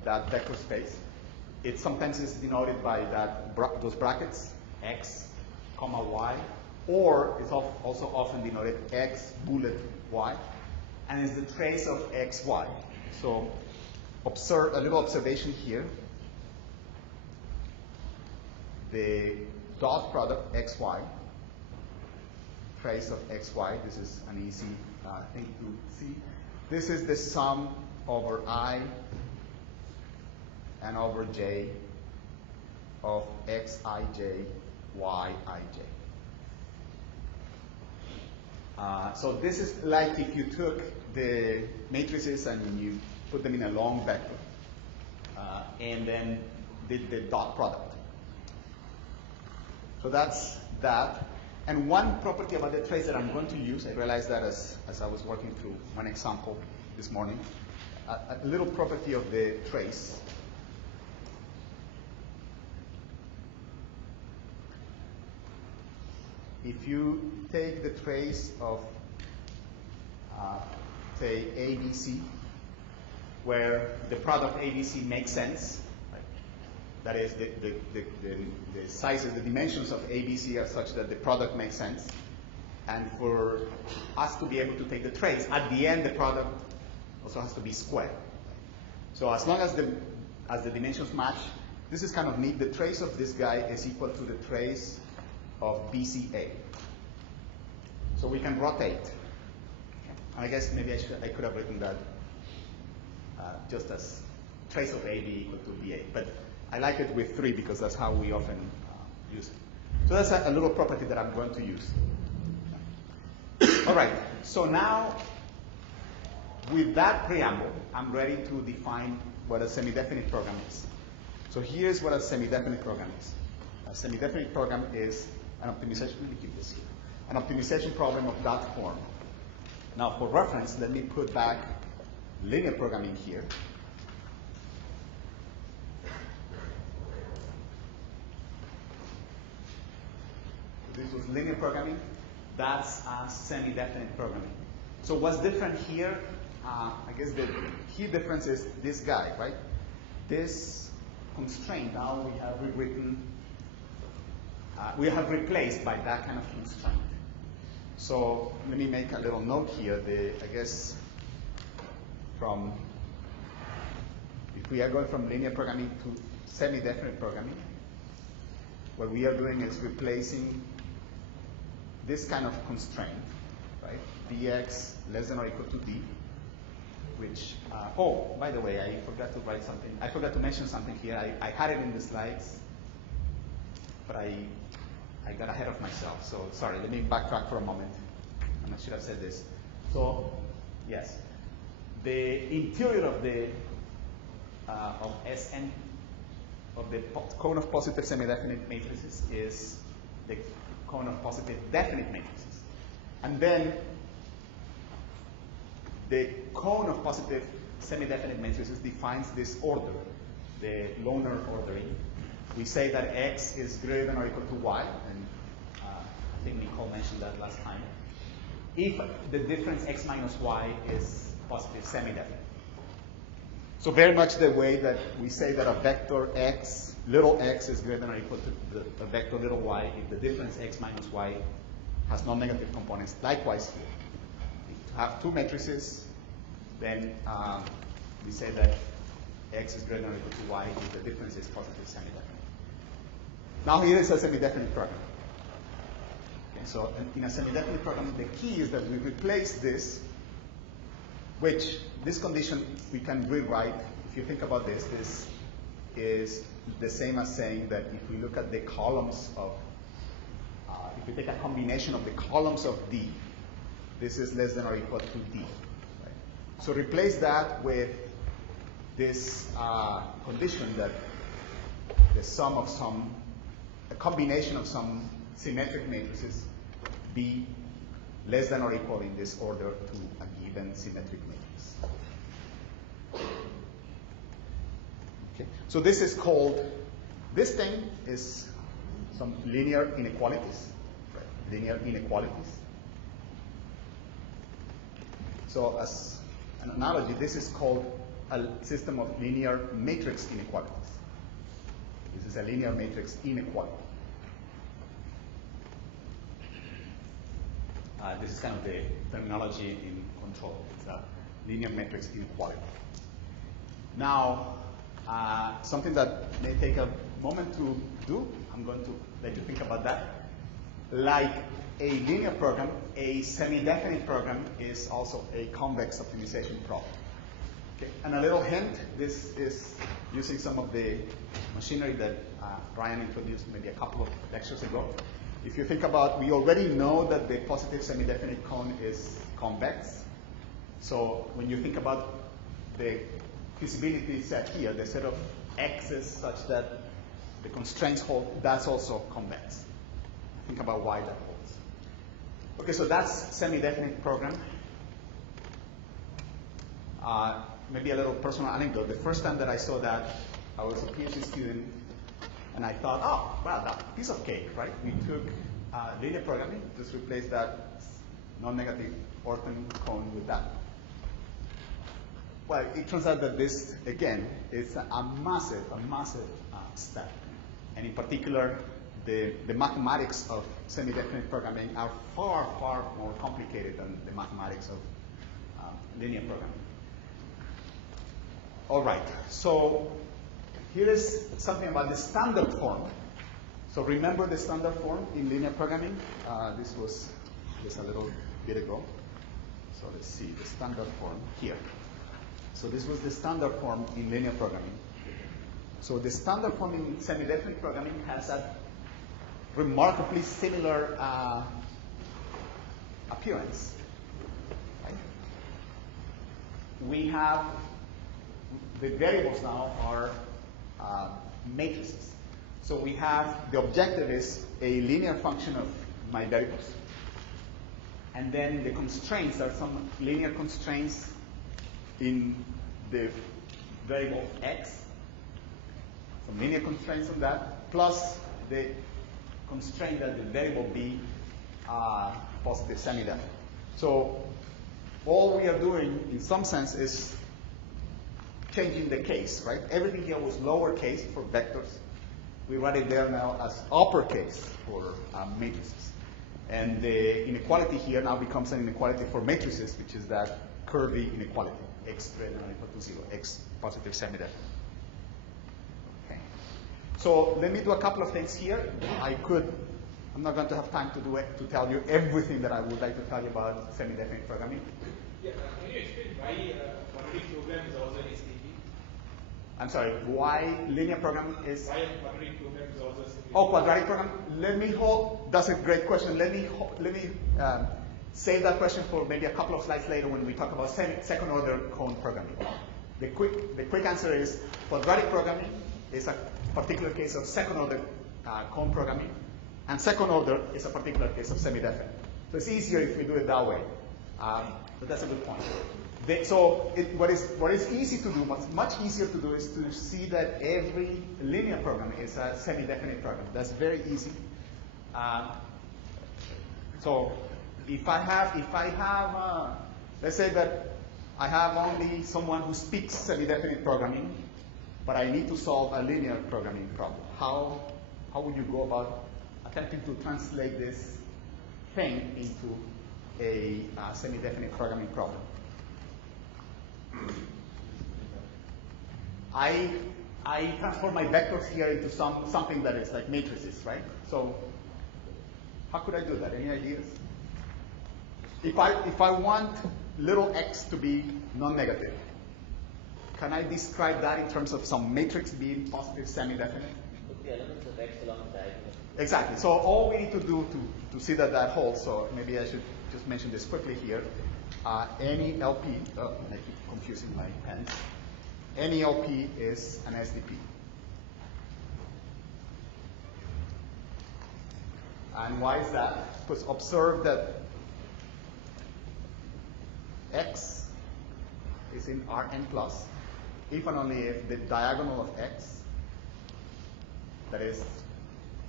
that vector space. It sometimes is denoted by those brackets, x, comma, y, or it's also often denoted x bullet y, and it's the trace of x, y. So observe a little observation here. The dot product xy, trace of xy, this is an easy thing to see. This is the sum over I and over j of xij, yij. So this is like if you took the matrices and you put them in a long vector and then did the dot product. So that's that. And one property about the trace that I'm going to use, I realized that as I was working through one example this morning, a little property of the trace. If you take the trace of, say, ABC, where the product ABC makes sense, right? That is, the sizes, the dimensions of ABC are such that the product makes sense. And for us to be able to take the trace, at the end, the product also has to be square. So as long as the dimensions match, this is kind of neat. The trace of this guy is equal to the trace of BCA. So we can rotate. I guess maybe I could have written that just as trace of AB equal to BA. But I like it with 3 because that's how we often use it. So that's a little property that I'm going to use. All right, so now with that preamble, I'm ready to define what a semi-definite program is. So here's what a semi-definite program is. A semi-definite program is an optimization, let me keep this here, an optimization problem of that form. Now for reference, let me put back linear programming here. This was linear programming. That's semi-definite programming. So what's different here? I guess the key difference is this guy, right? This constraint now we have rewritten, we have replaced by that kind of constraint. So let me make a little note here. I guess if we are going from linear programming to semi-definite programming, what we are doing is replacing this kind of constraint, right? Dx less than or equal to d, which, oh, by the way, I forgot to write something. I forgot to mention something here. I had it in the slides, but I got ahead of myself. So sorry, let me backtrack for a moment. I should have said this. So yes, the interior of the of Sn of the cone of positive semi-definite matrices is the cone of positive definite matrices. And then the cone of positive semi-definite matrices defines this order, the loner ordering. We say that x is greater than or equal to y, and I think Nicole mentioned that last time, if the difference x minus y is positive semi-definite. So very much the way that we say that a vector x, little x, is greater than or equal to a vector little y if the difference x minus y has non-negative components. Likewise here. If you have two matrices, then we say that x is greater than or equal to y if the difference is positive semi-definite. Now here is a semi-definite program. Okay, so in a semi-definite program, the key is that we replace this, which this condition we can rewrite. If you think about this, this is the same as saying that if we look at the columns of, if we take a combination of the columns of D, this is less than or equal to D. Right? So replace that with this condition that the sum of some, a combination of some symmetric matrices be less than or equal in this order to a given symmetric matrix. Okay. So this is called, this thing is some linear inequalities. Right? Linear inequalities. So as an analogy, this is called a system of linear matrix inequalities. This is a linear matrix inequality. This is kind of the terminology in control. It's a linear matrix inequality. Now, something that may take a moment to do, I'm going to let you think about that. Like a linear program, a semi-definite program is also a convex optimization problem. Okay. And a little hint, this is using some of the machinery that Ryan introduced maybe a couple of lectures ago. If you think about, we already know that the positive semi-definite cone is convex. So when you think about the feasibility set here, the set of x's such that the constraints hold, that's also convex. Think about why that holds. Okay, so that's semi-definite program. Maybe a little personal anecdote. The first time that I saw that, I was a PhD student, and I thought, oh, well, that piece of cake, right? We took linear programming, just replaced that non-negative orthogonal cone with that. Well, it turns out that this, again, is a massive step. And in particular, the mathematics of semi-definite programming are far, far more complicated than the mathematics of linear programming. All right, so here is something about the standard form. So remember the standard form in linear programming? This was just a little bit ago. So let's see, the standard form here. So this was the standard form in linear programming. So the standard form in semi-definite programming has a remarkably similar appearance. Right? We have, the variables now are matrices. So we have, the objective is a linear function of my variables. And then the constraints are some linear constraints in the variable x, some linear constraints on that, plus the constraint that the variable be positive semi-definite. So all we are doing, in some sense, is changing the case, right? Everything here was lowercase for vectors. We write it there now as uppercase for matrices. And the inequality here now becomes an inequality for matrices, which is that curvy inequality, x greater than or equal to 0, x positive semi-definite. Okay. So let me do a couple of things here. I'm not going to have time to do it, to tell you everything that I would like to tell you about semi-definite programming. Yeah, can you explain why quadratic program is also an STP? I'm sorry, why linear programming is? Why quadratic program is also a STP? Oh, quadratic program. Let me hold. That's a great question. Let me save that question for maybe a couple of slides later when we talk about second order cone programming. The quick answer is quadratic programming is a particular case of second order cone programming, and second order is a particular case of semi-definite. So it's easier if we do it that way. But that's a good point. What is easy to do, much easier to do, is to see that every linear program is a semi-definite program. That's very easy. So if I have, let's say that I have only someone who speaks semi-definite programming, but I need to solve a linear programming problem. How would you go about attempting to translate this thing into a semi-definite programming problem? I transform my vectors here into something that is like matrices, right? So how could I do that? Any ideas? If I want little x to be non-negative, can I describe that in terms of some matrix being positive semi-definite? Put the elements of x along the diagonal. Exactly. So all we need to do to see that holds, so maybe I should just mention this quickly here. Any LP, I keep confusing my pens. Any LP is an SDP. And why is that? Because observe that x is in Rn plus if and only if the diagonal of x, that is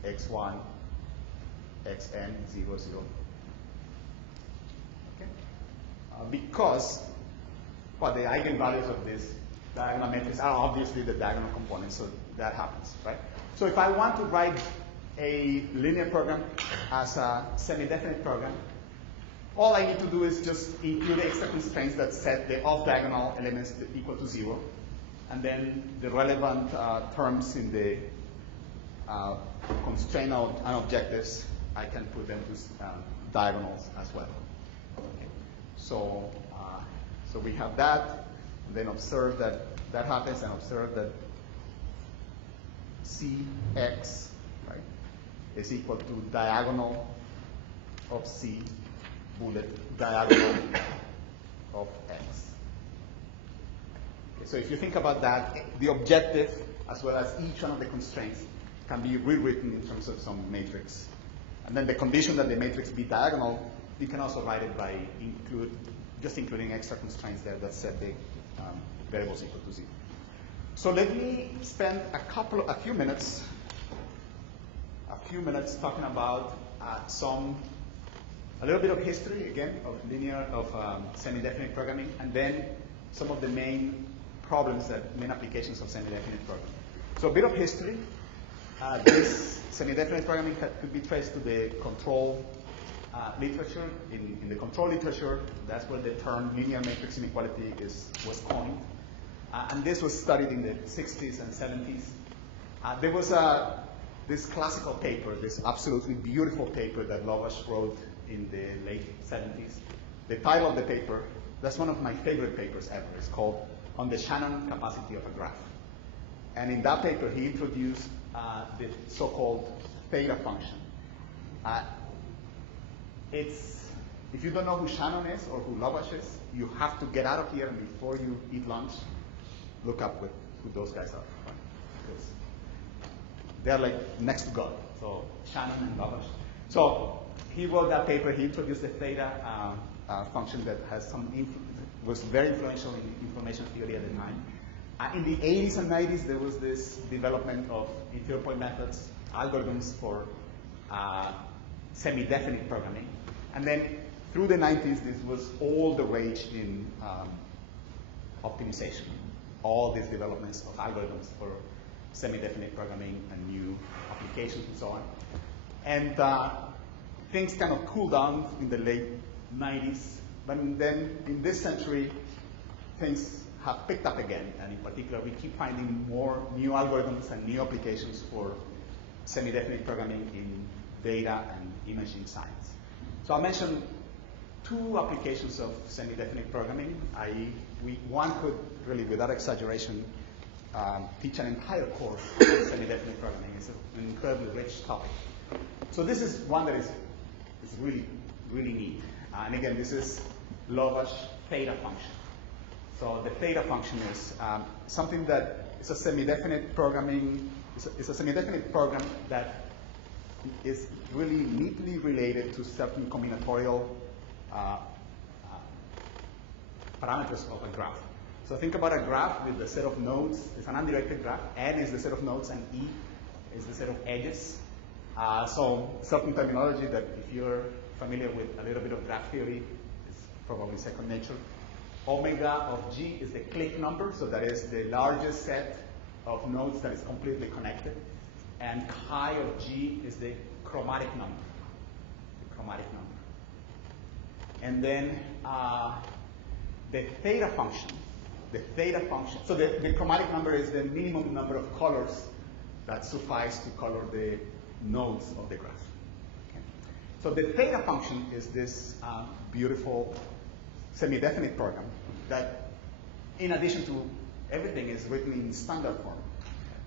x1, xn, 0, 0. Okay? Because the eigenvalues of this diagonal matrix are obviously the diagonal components, so that happens, right? So if I want to write a linear program as a semi-definite program, all I need to do is just include extra constraints that set the off-diagonal elements equal to 0, and then the relevant terms in the constraint and objectives, I can put them to diagonals as well. Okay. So we have that, and then observe that that happens, and observe that Cx, right, is equal to diagonal of C bullet diagonal of X. Okay, so if you think about that, the objective as well as each one of the constraints can be rewritten in terms of some matrix. And then the condition that the matrix be diagonal, you can also write it by including extra constraints there that set the variables equal to 0. So let me spend a few minutes talking about a little bit of history again of semi-definite programming, and then some of the main problems main applications of semi-definite programming. So a bit of history. This semi-definite programming could be traced to the control literature. In the control literature, that's where the term linear matrix inequality was coined. And this was studied in the 60s and 70s. There was this classical paper, this absolutely beautiful paper that Lovash wrote in the late 70s. The title of the paper, that's one of my favorite papers ever. It's called On the Shannon Capacity of a Graph. And in that paper, he introduced the so-called theta function. If you don't know who Shannon is or who Lovash is, you have to get out of here, and before you eat lunch, look up who those guys are. Right? Because they're like next to God. So Shannon and Lovash. So he wrote that paper. He introduced the theta function that has was very influential in information theory at the time. In the 80s and 90s, there was this development of interior point methods, algorithms for semi-definite programming. And then through the 90s, this was all the rage in optimization. All these developments of algorithms for semi-definite programming and new applications and so on. And things kind of cooled down in the late 90s. But then in this century, things have picked up again. And in particular, we keep finding more new algorithms and new applications for semi-definite programming in data and imaging science. So I'll mention two applications of semi-definite programming. One could really, without exaggeration, teach an entire course of semi-definite programming. It's an incredibly rich topic. So this is one that is really, really neat. And again, this is Lovash theta function. So the theta function is something that is a semi-definite programming. It's a semi-definite program that is really neatly related to certain combinatorial parameters of a graph. So think about a graph with the set of nodes. It's an undirected graph. N is the set of nodes, and E is the set of edges. So certain terminology that if you're familiar with a little bit of graph theory is probably second nature. Omega of G is the clique number, so that is the largest set of nodes that is completely connected. And chi of G is the chromatic number. The chromatic number. And then the theta function, so the chromatic number is the minimum number of colors that suffice to color the nodes of the graph. Okay. So the theta function is this beautiful semi-definite program that, in addition to everything, is written in standard form.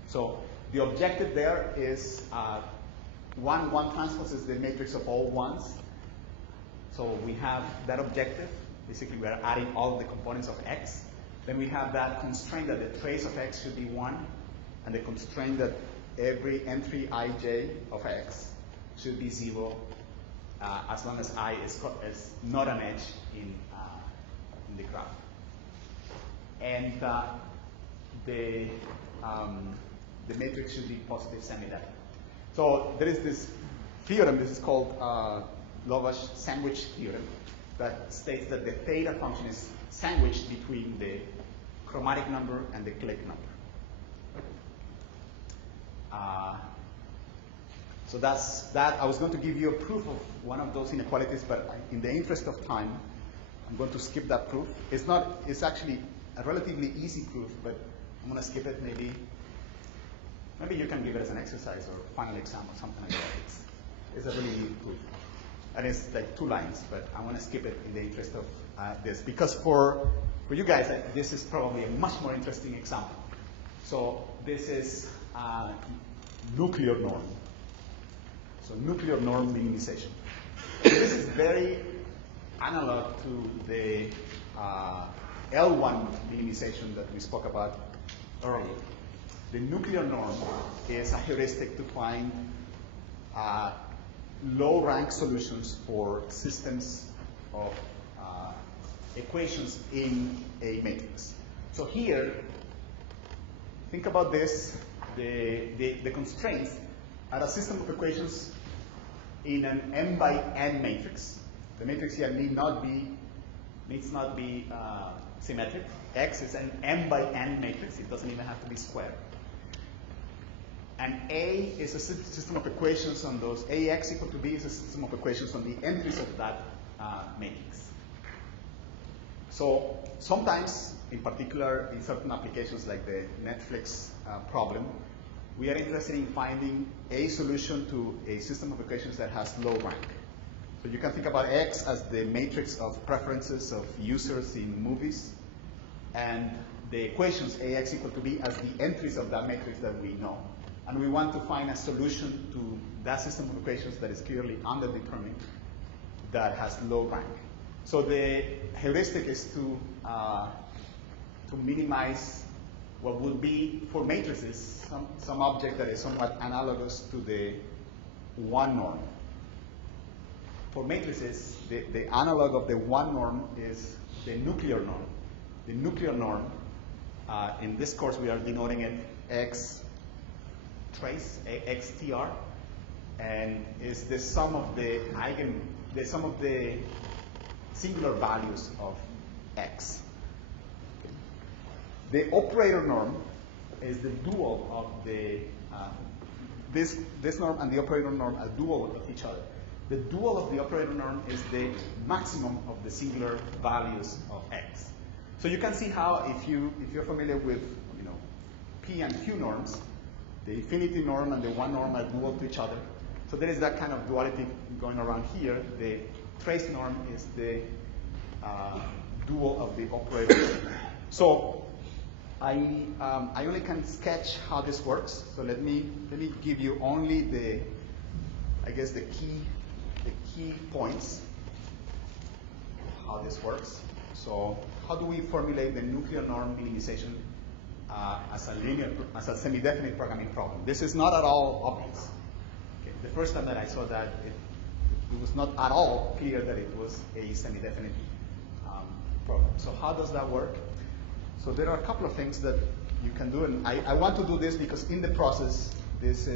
So the objective there is 1 transpose is the matrix of all ones. So we have that objective. Basically, we are adding all the components of X. Then we have that constraint that the trace of X should be 1, and the constraint that every entry ij of X should be 0 as long as I is not an edge in the graph. And the matrix should be positive semi-definite. So there is this theorem, this is called Lovász sandwich theorem, that states that the theta function is sandwiched between the chromatic number and the clique number. So that's that. I was going to give you a proof of one of those inequalities, but in the interest of time, I'm going to skip that proof. It's actually a relatively easy proof, but I'm going to skip it. Maybe you can give it as an exercise or final exam or something like that. It's a really neat proof. And it's like 2 lines, but I want to skip it in the interest of this. Because for you guys, this is probably a much more interesting example. So this is nuclear norm. So nuclear norm minimization. This is very analog to the L1 minimization that we spoke about earlier. The nuclear norm is a heuristic to find low-rank solutions for systems of equations in a matrix. So here, think about this, the constraints are a system of equations in an m by n matrix. The matrix here needs not be symmetric. X is an m by n matrix. It doesn't even have to be squared. And A is a system of equations on those. Ax equal to B is a system of equations on the entries of that matrix. So sometimes, in particular, in certain applications like the Netflix problem, we are interested in finding a solution to a system of equations that has low rank. So you can think about X as the matrix of preferences of users in movies, and the equations Ax equal to B as the entries of that matrix that we know. And we want to find a solution to that system of equations that is clearly underdetermined, that has low rank. So the heuristic is to minimize what would be, for matrices, some object that is somewhat analogous to the 1 norm. For matrices, the analog of the 1 norm is the nuclear norm. The nuclear norm, in this course we are denoting it X trace, XTR, and is the sum of the singular values of X. Okay. The operator norm is the dual of the, this norm and the operator norm are dual of each other. The dual of the operator norm is the maximum of the singular values of X. So you can see how, if you're familiar with, P and Q norms, the infinity norm and the 1 norm are dual to each other. So there is that kind of duality going around here. The trace norm is the dual of the operator. So I only can sketch how this works. So let me give you only the key points of how this works. So how do we formulate the nuclear norm minimization as a semi-definite programming problem? This is not at all obvious. Okay. the first time that I saw that, it was not at all clear that it was a semi-definite program. So how does that work? So there are a couple of things that you can do, and I want to do this because in the process, this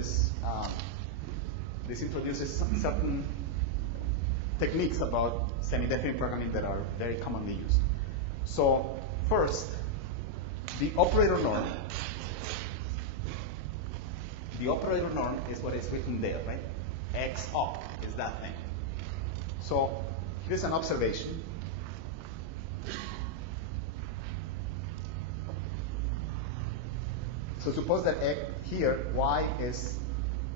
introduces some certain techniques about semi-definite programming that are very commonly used. So first, the operator norm. The operator norm is what is written there, right? X op is that thing. So here's an observation. So suppose that here y is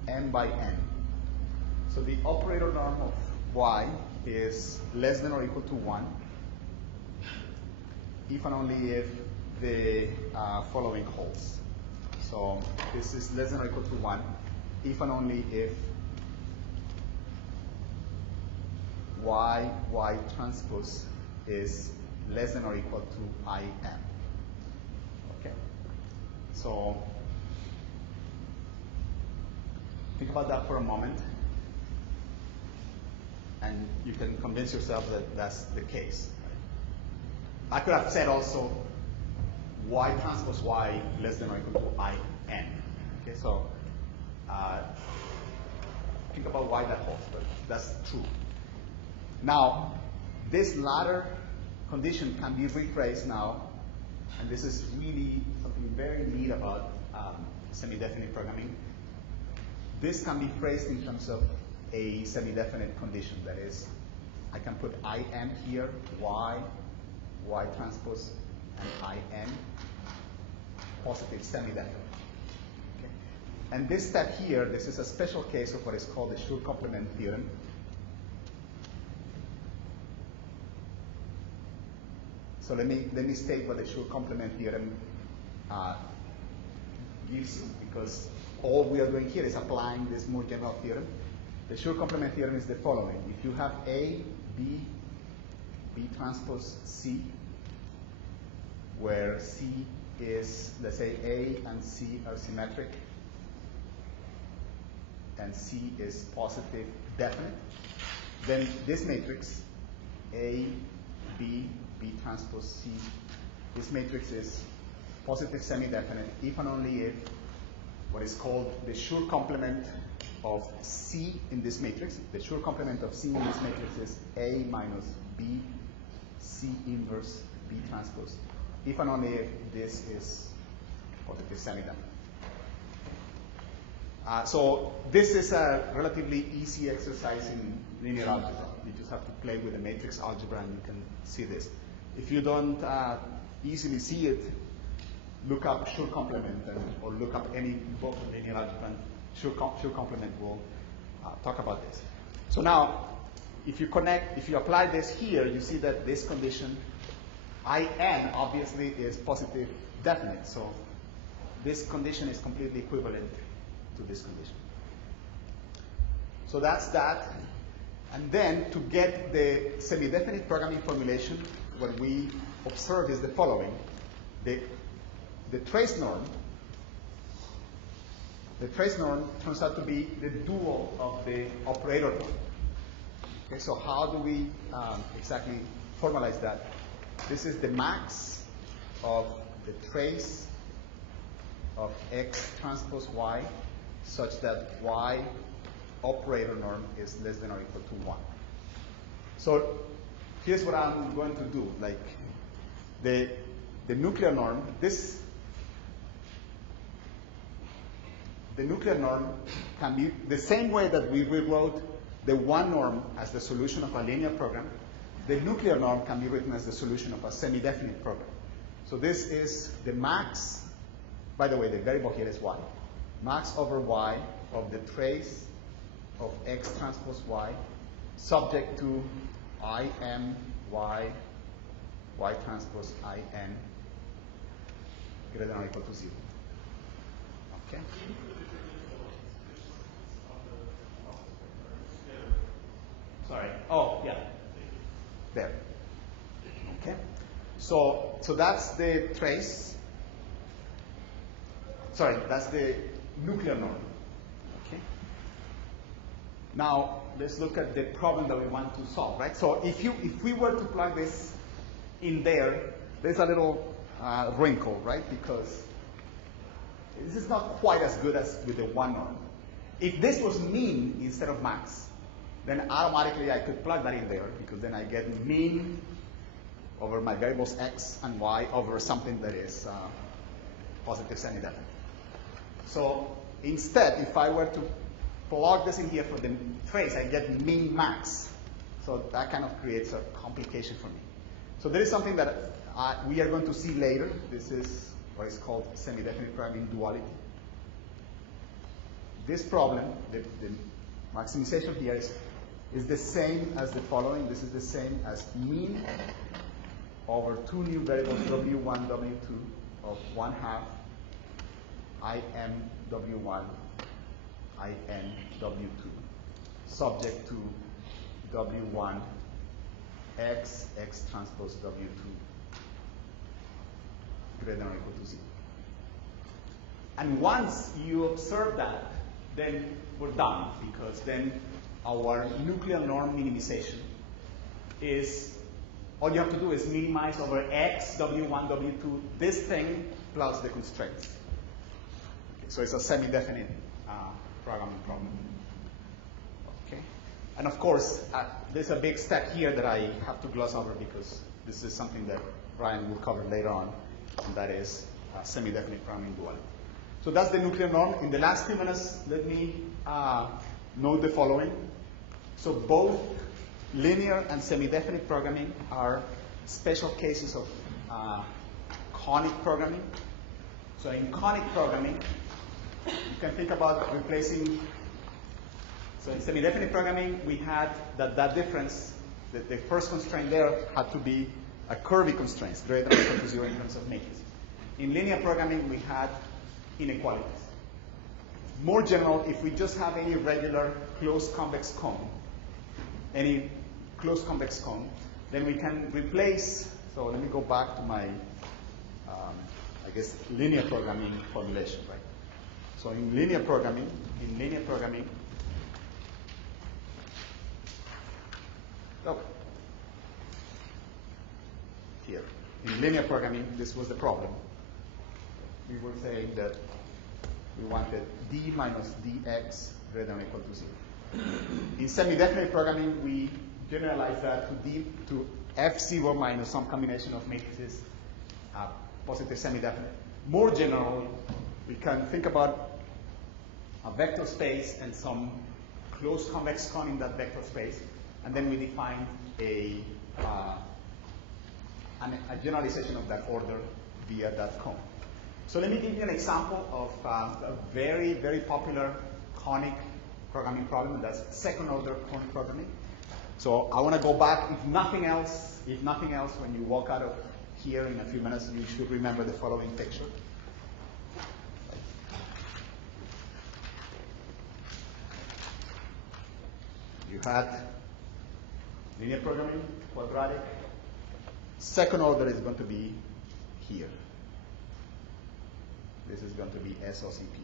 m by n. So the operator norm of y is less than or equal to 1 if and only if the following holds. So this is less than or equal to 1 if and only if y transpose is less than or equal to I m. Okay. So think about that for a moment, and you can convince yourself that that's the case. I could have said also y transpose y less than or equal to I n. Okay, so think about why that holds, but that's true. Now, this latter condition can be rephrased now, and this is really something very neat about semi-definite programming. This can be phrased in terms of a semi-definite condition. That is, I can put I m here, y transpose, and I n, positive semi-definite. Okay? And this step here, this is a special case of what is called the Schur complement theorem. So let me state what the Schur complement theorem gives you, because all we are doing here is applying this more general theorem. The Schur complement theorem is the following. If you have A, B transpose C, where C is, let's say A and C are symmetric, and C is positive definite, then this matrix, A, B transpose C, this matrix is positive semi-definite if and only if what is called the Schur complement of C in this matrix. The Schur complement of C in this matrix is A minus B, C inverse B transpose, if and only if this is positive semi-definite. So this is a relatively easy exercise in linear algebra. You just have to play with the matrix algebra and you can see this. If you don't easily see it, look up Schur complement or look up any book on linear algebra, and Schur complement will talk about this. So now, if you apply this here, you see that this condition, In obviously is positive definite. So this condition is completely equivalent to this condition. So that's that. And then to get the semi-definite programming formulation, what we observe is the following. The trace norm turns out to be the dual of the operator norm. Okay, so how do we exactly formalize that? This is the max of the trace of X transpose Y such that Y operator norm is less than or equal to 1. So here's what I'm going to do. Like the nuclear norm, the nuclear norm can be the same way that we rewrote the one norm as the solution of a linear program. The nuclear norm can be written as the solution of a semi-definite program. So this is the max, by the way, the variable here is y, max over y of the trace of X transpose Y subject to I m y transpose I n greater than or equal to 0. Okay? Sorry. Oh, yeah. There. Okay? So that's the trace. Sorry, that's the nuclear norm. Okay? Now, let's look at the problem that we want to solve, right? So if we were to plug this in there, there's a little wrinkle, right? Because this is not quite as good as with the one norm. If this was mean instead of max, then automatically I could plug that in there, because then I get mean over my variables x and y over something that is positive semi-definite. So instead, if I were to plug this in here for the trace, I get mean max. So that kind of creates a complication for me. So there is something that we are going to see later. This is what is called semi-definite programming duality. This problem, the maximization here is the same as the following. This is the same as mean over two new variables, W1, W2 of 1/2 IM W1, IN W2, subject to W1 X transpose W2 greater than or equal to 0. And once you observe that, then we're done, because then our nuclear norm minimization is, all you have to do is minimize over X, W1, W2, this thing plus the constraints. Okay, so it's a semi-definite programming problem. Okay, and of course, there's a big step here that I have to gloss over, because this is something that Ryan will cover later on, and that is semi-definite programming duality. So that's the nuclear norm. In the last 2 minutes, let me note the following. So both linear and semi-definite programming are special cases of conic programming. So in conic programming, you can think about replacing, so in semi-definite programming, we had that difference, that the first constraint there had to be a curvy constraint, greater than or equal to 0 in terms of matrix. In linear programming, we had inequalities. More general, if we just have any regular closed convex cone, then we can replace, so let me go back to my, I guess, linear programming formulation, right? So in linear programming, here, in linear programming, this was the problem. We were saying that we wanted d minus dx greater than or equal to 0. In semi-definite programming, we generalize that to f0 minus some combination of matrices, positive semi-definite. More generally, we can think about a vector space and some closed convex cone in that vector space, and then we define a generalization of that order via that cone. So let me give you an example of a very, very popular conic programming problem. That's second order conic programming. So I want to go back, if nothing else, when you walk out of here in a few minutes, you should remember the following picture. You had linear programming, quadratic. Second order is going to be here. This is going to be SOCP.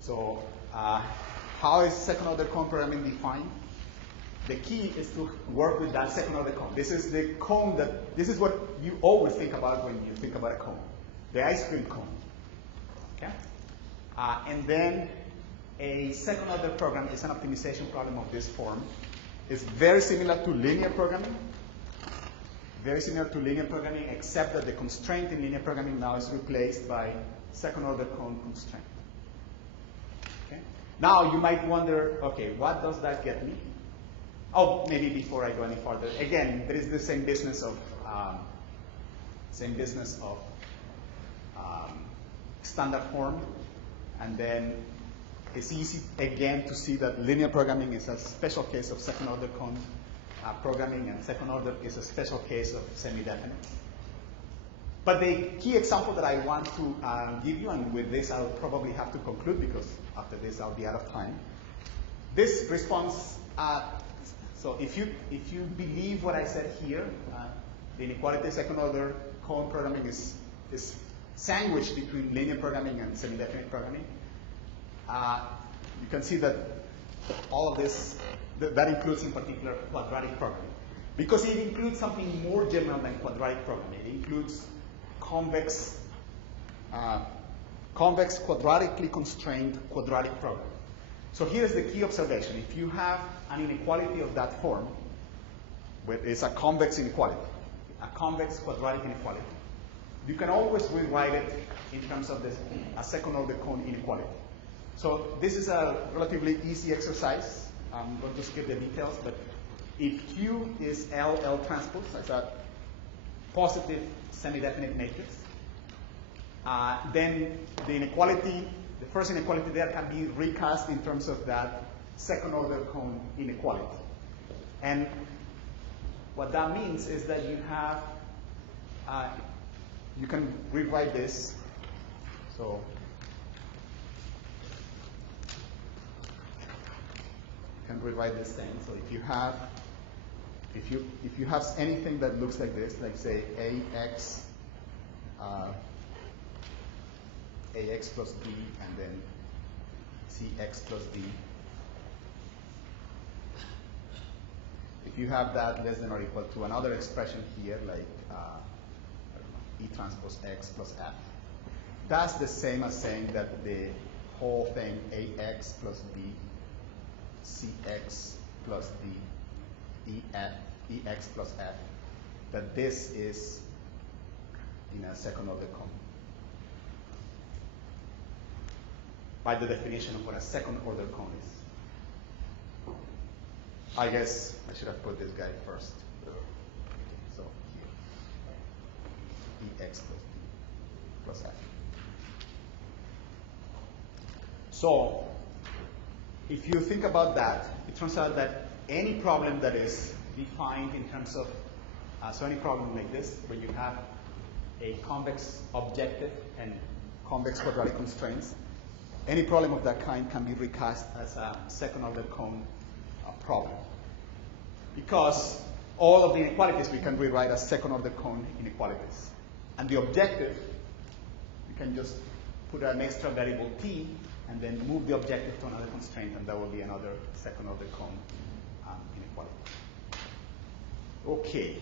So how is second order cone programming defined? The key is to work with that second order cone. This is the cone this is what you always think about when you think about a cone, the ice cream cone. Okay? And then a second order program is an optimization problem of this form. It's very similar to linear programming. Except that the constraint in linear programming now is replaced by second order cone constraint. Okay? Now you might wonder, okay, what does that get me? Oh, maybe before I go any further, again, there is the same business of standard form, and then it's easy again to see that linear programming is a special case of second order cone programming, and second order is a special case of semi-definite. But the key example that I want to give you, and with this I'll probably have to conclude because after this I'll be out of time. This response, so if you believe what I said here, the inequality second order cone programming is sandwiched between linear programming and semi-definite programming. You can see that all of this, that includes in particular quadratic programming. Because it includes something more general than quadratic programming. It includes convex quadratically constrained quadratic programming. So here's the key observation. If you have an inequality of that form, where it's a convex inequality, a convex quadratic inequality, you can always rewrite it in terms of a second order cone inequality. So this is a relatively easy exercise. I'm going to skip the details, but if Q is L transpose, that's a positive semi-definite matrix, then the inequality, the first inequality there can be recast in terms of that second order cone inequality. And what that means is that you have, you can rewrite this. So you can rewrite this thing. So if you have, if you have anything that looks like this, like say AX plus B, and then CX plus D. If you have that less than or equal to another expression here, like E transpose X plus F, that's the same as saying that the whole thing AX plus B, CX plus D, EX plus F, that this is in a second order cone. By the definition of what a second order cone is. I guess I should have put this guy first. So here, EX plus D plus F. So if you think about that, it turns out that any problem that is defined in terms of, so any problem like this, where you have a convex objective and convex quadratic constraints, any problem of that kind can be recast as a second order cone problem. Because all of the inequalities we can rewrite as second order cone inequalities. And the objective, you can just put an extra variable t and then move the objective to another constraint, and that will be another second order cone inequality. Okay.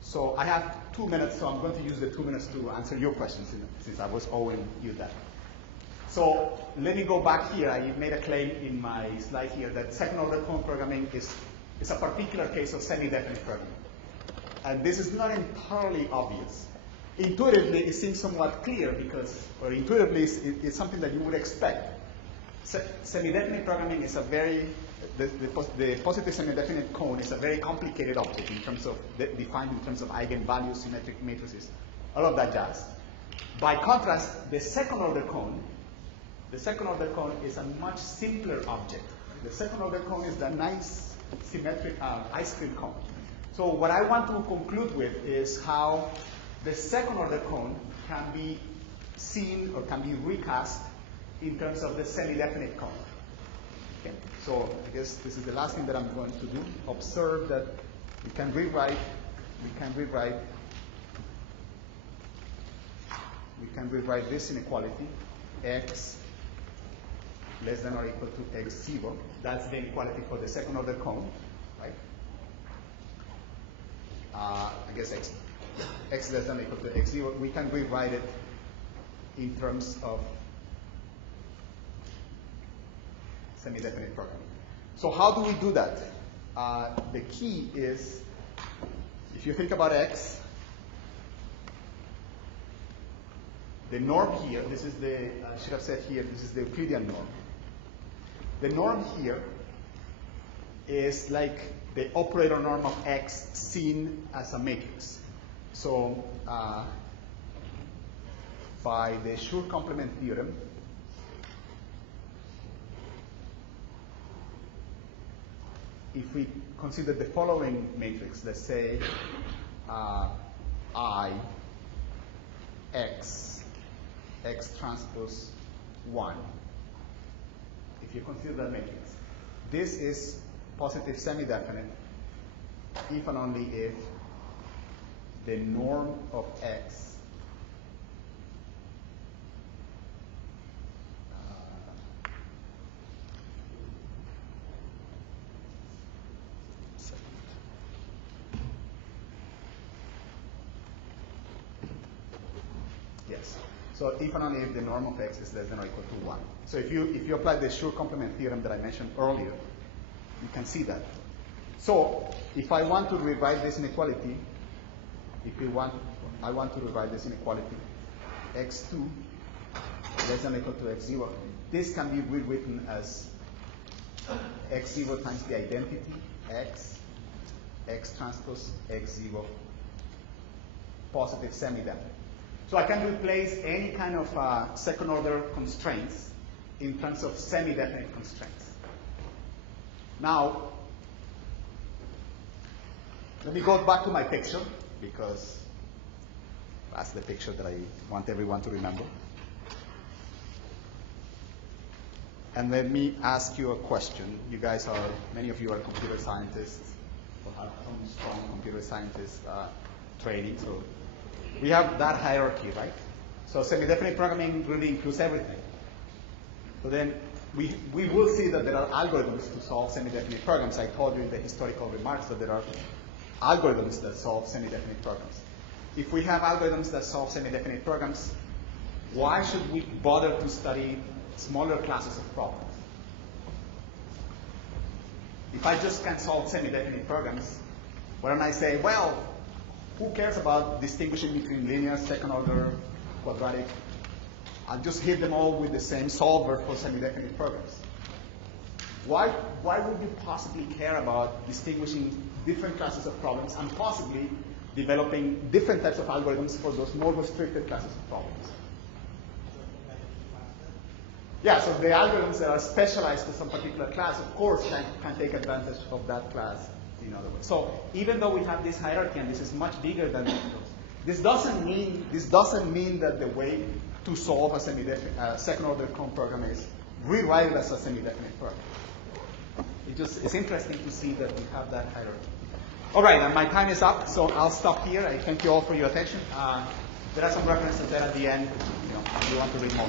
So I have 2 minutes, so I'm going to use the 2 minutes to answer your questions since I was owing you that. So let me go back here. I made a claim in my slide here that second order cone programming is a particular case of semi-definite programming. And this is not entirely obvious. Intuitively, it seems somewhat clear because, or intuitively, it's something that you would expect. Semi-definite programming is a very, the positive semi-definite cone is a very complicated object in terms of, defined in terms of eigenvalues, symmetric matrices, all of that jazz. By contrast, the second order cone is a much simpler object. The second order cone is the nice symmetric ice cream cone. So what I want to conclude with is how the second order cone can be seen or can be recast in terms of the semi-definite cone. Okay. So I guess this is the last thing that I'm going to do. Observe that we can rewrite this inequality, x less than or equal to x0. That's the inequality for the second order cone, right? I guess x less than or equal to x0. We can rewrite it in terms of semi-definite programming. So how do we do that? The key is, if you think about x, the norm here, this is the, I should have said here, this is the Euclidean norm. The norm here is like the operator norm of x seen as a matrix. So by the Schur complement theorem, if we consider the following matrix, let's say I, x transpose 1, if you consider that matrix, this is positive semi-definite if and only if the norm of x So if and only if the norm of x is less than or equal to 1. So if you apply the sure complement theorem that I mentioned earlier, you can see that. So if I want to rewrite this inequality, I want to rewrite this inequality, x2 less than or equal to x0, this can be rewritten as x0 times the identity, x transpose x0, positive semi-definite. So I can replace any kind of second order constraints in terms of semi-definite constraints. Now, let me go back to my picture, because that's the picture that I want everyone to remember. And let me ask you a question. Many of you are computer scientists, or have some strong computer scientist training. So we have that hierarchy, right? So semi-definite programming really includes everything. So then we will see that there are algorithms to solve semi-definite programs. I told you in the historical remarks that there are algorithms that solve semi-definite programs. If we have algorithms that solve semi-definite programs, why should we bother to study smaller classes of problems? If I just can solve semi-definite programs, why don't I say, well, who cares about distinguishing between linear, second order, quadratic? I'll just hit them all with the same solver for semi-definite programs. Why would you possibly care about distinguishing different classes of problems and possibly developing different types of algorithms for those more restricted classes of problems? Yeah, so the algorithms that are specialized to some particular class, of course, can take advantage of that class in other ways. So even though we have this hierarchy, and this is much bigger than this doesn't mean that the way to solve a second order Chrome program is rewrite it as a semi-definite program. It's interesting to see that we have that hierarchy. All right, and my time is up, so I'll stop here. I thank you all for your attention. There are some references there at the end, if you want to read more.